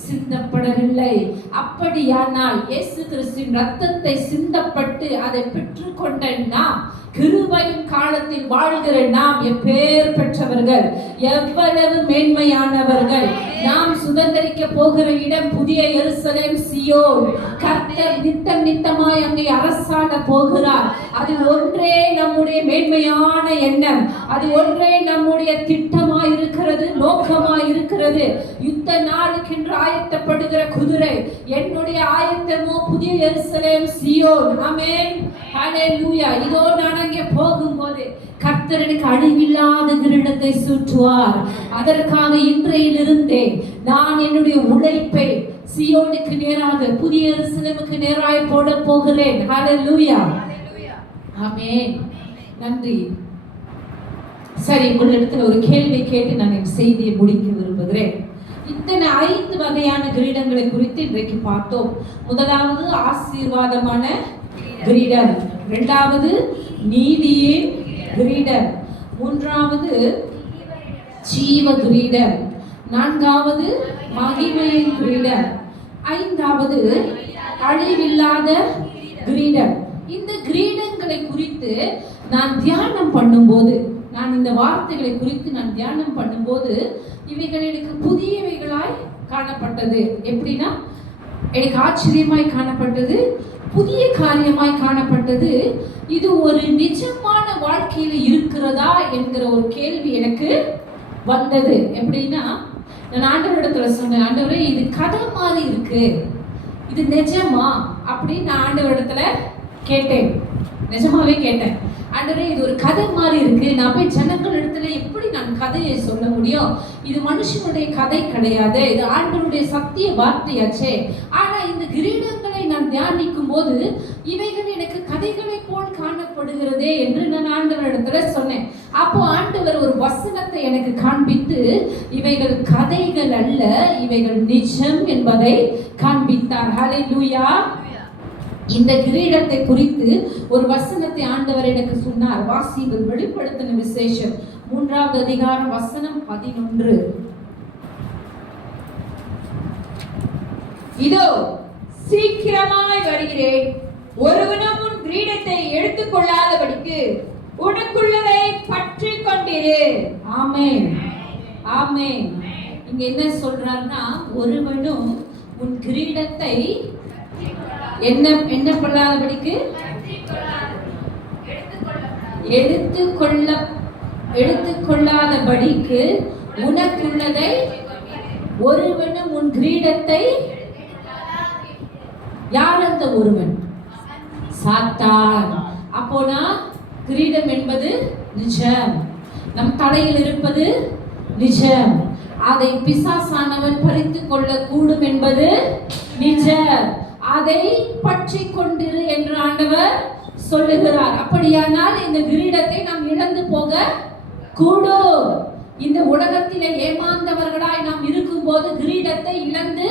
சிந்தப்படவில்லை. அப்படியானால் இயேசு கிறிஸ்துவின் ரத்தத்தை சிந்தப்பட்டு அதை பெற்றுக்கொண்ட நாம், கிருபையின் காலத்தில் வாழ்கிற நாம் எப்பேர் பெற்றவர்கள், எவ்வளவு மேன்மையானவர்கள். நாம் சுதந்தரிக்க போகிற இடம் புதிய எருசலேம், சியோன். கர்த்தர் நித்தம் நித்தமாய் அங்கே அரசாண போகிறார். அது ஒன்றே நம்முடைய மேன்மையான எண்ணம், அது ஒன்றே நம்முடைய திட்டமாய் இருக்கிறது, நோக்கமாய் இருக்கிறது. யுத்த நாளுக்கென்று ஆயத்தப்படுகிற குதிரை, என்னுடைய ஆயத்தமோ புதிய எருசலேம், சியோன். ஆமென், ஹல்லேலூயா. இதோ நான் அங்கே போகும்போது கர்த்தர் எனக்கு அழிவில்லாத கிரீடத்தை சூட்டுவார். அதற்காக இன்றையிலிருந்தே நான் என்னுடைய உழைப்பை சியோனுக்கு நேராக, புதிய எருசலேமுக்கு நேராய் போட போகிறேன். ஹல்லேலூயா, ஆமென். நன்றி. சரி, உங்களிடத்தில் ஒரு கேள்வி கேட்டு நான் என் செய்தியை முடிக்க விரும்புகிறேன். இத்தனை 5 வகையான கிரீடங்களை குறித்து இன்றைக்கு பார்த்தோம். முதலாவது ஆசீர்வாதமான கிரீடம், இரண்டாவது நீதியின் கிரீடம், மூன்றாவது ஜீவ கிரீடம், நான்காவது மகிமையின் கிரீடம், ஐந்தாவது அழிவில்லாத கிரீடம். இந்த கிரீடங்களை குறித்து நான் தியானம் பண்ணும்போது, நான் இந்த வார்த்தைகளை குறித்து நான் தியானம் பண்ணும்போது இவைகள் எனக்கு புதியவைகளாய் காணப்பட்டது. எப்படின்னா, எனக்கு ஆச்சரியமாய் காணப்பட்டது, புதிய காரியமாய் காணப்பட்டது. இது ஒரு நிஜமான வாழ்க்கையில இருக்கிறதா என்கிற ஒரு கேள்வி எனக்கு வந்தது. எப்படின்னா, நான் ஆண்டவரிடத்துல சொன்னேன், ஆண்டவரே இது கதை மாதிரி இருக்கு, இது நிஜமா அப்படின்னு நான் ஆண்டவரிடத்துல கேட்டேன். நிஜமாவே கேட்டேன், ஆண்டவரே இது ஒரு கதை மாதிரி இருக்கு, நான் போய் ஜனங்கள் இடத்துல எப்படி நான் கதையை சொல்ல முடியும்? இது மனுஷனுடைய கதை கிடையாது, இது ஆண்டவருடைய சத்திய வார்த்தையாச்சே. ஆனா இந்த கிரீடங்களை நான் தியானிக்கும் போது இவைகள் எனக்கு கதைகளை போல் காணப்படுகிறதே என்று நான் ஆண்டவரிடத்துல சொன்னேன். அப்போ ஆண்டவர் ஒரு வசனத்தை எனக்கு காண்பித்து, இவைகள் கதைகள் அல்ல, இவைகள் நிஜம் என்பதை காண்பித்தார். ஹல்லேலூயா. இந்த கிரீடத்தை குறித்து ஒரு வசனத்தை ஆண்டவர் எனக்கு சொன்னார். வாசிகள், வெளிப்படுத்தின விசேஷம் 3வது அதிகாரம் வசனம் 11. இதோ சீக்கிரமாய் வருகிறேன், ஒருவனும் உன் கிரீடத்தை எடுத்துக் கொள்ளாதபடிக்கு உனக்குள்ளதை பற்றி கொண்டிரு. ஆமென், ஆமென். இங்க என்ன சொல்றாருன்னா, ஒருவனும் உன் கிரீடத்தை என்ன பண்ணாதபடிக்கு எடுத்துக்கொள்ளாதபடிக்கு உனக்குள்ளதை, ஒருவனும் உன் கிரீடத்தை, யார் அந்த ஒருவன்? சாத்தான். அப்போனா கிரீடம் என்பது நிஜம், நம் தலையில் இருப்பது நிஜம், அதை பிசாசானவன் பறித்துக் கொள்ள கூடும் என்பது நிஜம். அதை பற்றி கொண்டிரு என்று ஆண்டவர் சொல்லுகிறார். அப்படியானால் இந்த கிரீடத்தை நாம் இழந்து போக கூடும். இந்த உலகத்திலே ஏமாந்தவர்களாய் நாம் இருக்கும்போது கிரீடத்தை இழந்து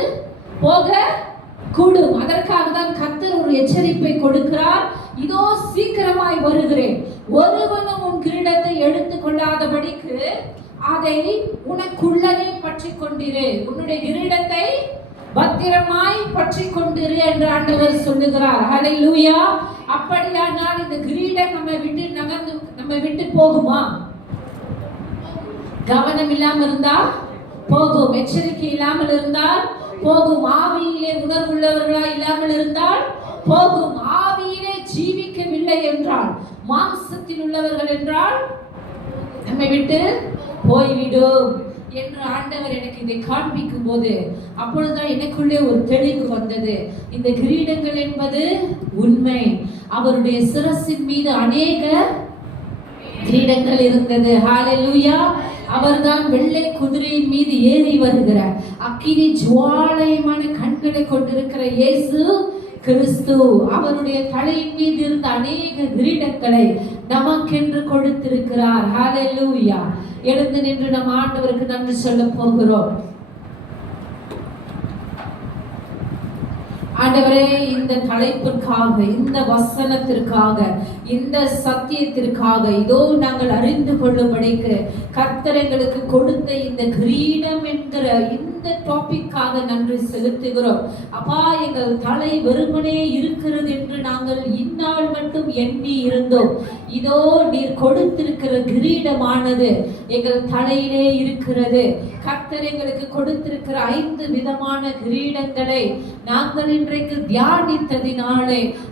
போக கூடும். அதற்காக தான் கர்த்தர் ஒரு எச்சரிப்பை கொடுக்கிறார். இதோ சீக்கிரமாய் வருகிறேன், ஒருவனும் உன் கிரீடத்தை எடுத்துக் கொள்ளாதபடிக்கு அதை உனக்குள்ளதை பற்றி கொண்டிரு, உன்னுடைய கிரீடத்தை பத்திரமாய் பற்றி கொண்டிரு என்று ஆண்டவர் சொல்லுகிறார். ஹல்லேலூயா. அப்படியானால் இந்த கிரீடம் நம்ம விட்டு போகுமா? கவனம் இல்லாமல் இருந்தால் போகும், எச்சரிக்கை இல்லாமல் இருந்தால் போகும், ஆவியிலே உணர்வுள்ளவர்களா இல்லாமல் இருந்தால் போகும், ஆவியிலே ஜீவிக்கவில்லை என்றால், மாம்சத்தில் உள்ளவர்கள் என்றால் நம்மை விட்டு போய்விடும் என்று ஆண்டவர் எனக்கு இதை காண்பிக்கும் போது, அப்பொழுதுதான் எனக்குள்ளே ஒரு தெளிவு வந்தது. இந்த கிரீடங்கள் என்பது உண்மை. அவருடைய சிரசின் மீது அநேக கிரீடங்கள் இருந்தது. ஹல்லேலூயா. அவர்தான் வெள்ளை குதிரையின் மீது ஏறி வருகிற அக்கினி ஜுவாலயமான கண்களை கொண்டிருக்கிற இயேசு கிறிஸ்து. அவருடைய தலையின் மீது இருந்த அநேக கிரீடங்களை நமக்கென்று கொடுத்திருக்கிறார். ஹல்லேலூயா. எழுந்து நின்று நம் ஆண்டவருக்கு நன்றி சொல்ல போகிறோம். ஆண்டவரே, இந்த தலைப்பிற்காக, இந்த வசனத்திற்காக, இந்த சத்தியத்திற்காக இதோ நாங்கள் அறிந்து கொள்ளும்படிக்கு கர்த்தர் எங்களுக்கு கொடுத்த இந்த கிரீடம் என்கிற இந்த டாபிக்காக நன்றி செலுத்துகிறோம். அப்பா, எங்கள் தலை வெறுமனே இருக்கிறது என்று நாங்கள் இந்நாள் மட்டும் எண்ணி இருந்தோம். இதோ நீர் கொடுத்திருக்கிற கிரீடமானது எங்கள் தலையிலே இருக்கிறது. கர்த்தர் எங்களுக்கு கொடுத்திருக்கிற 5 விதமான கிரீடங்களை நாங்கள் இன்றைக்கு தியானித்ததினாலே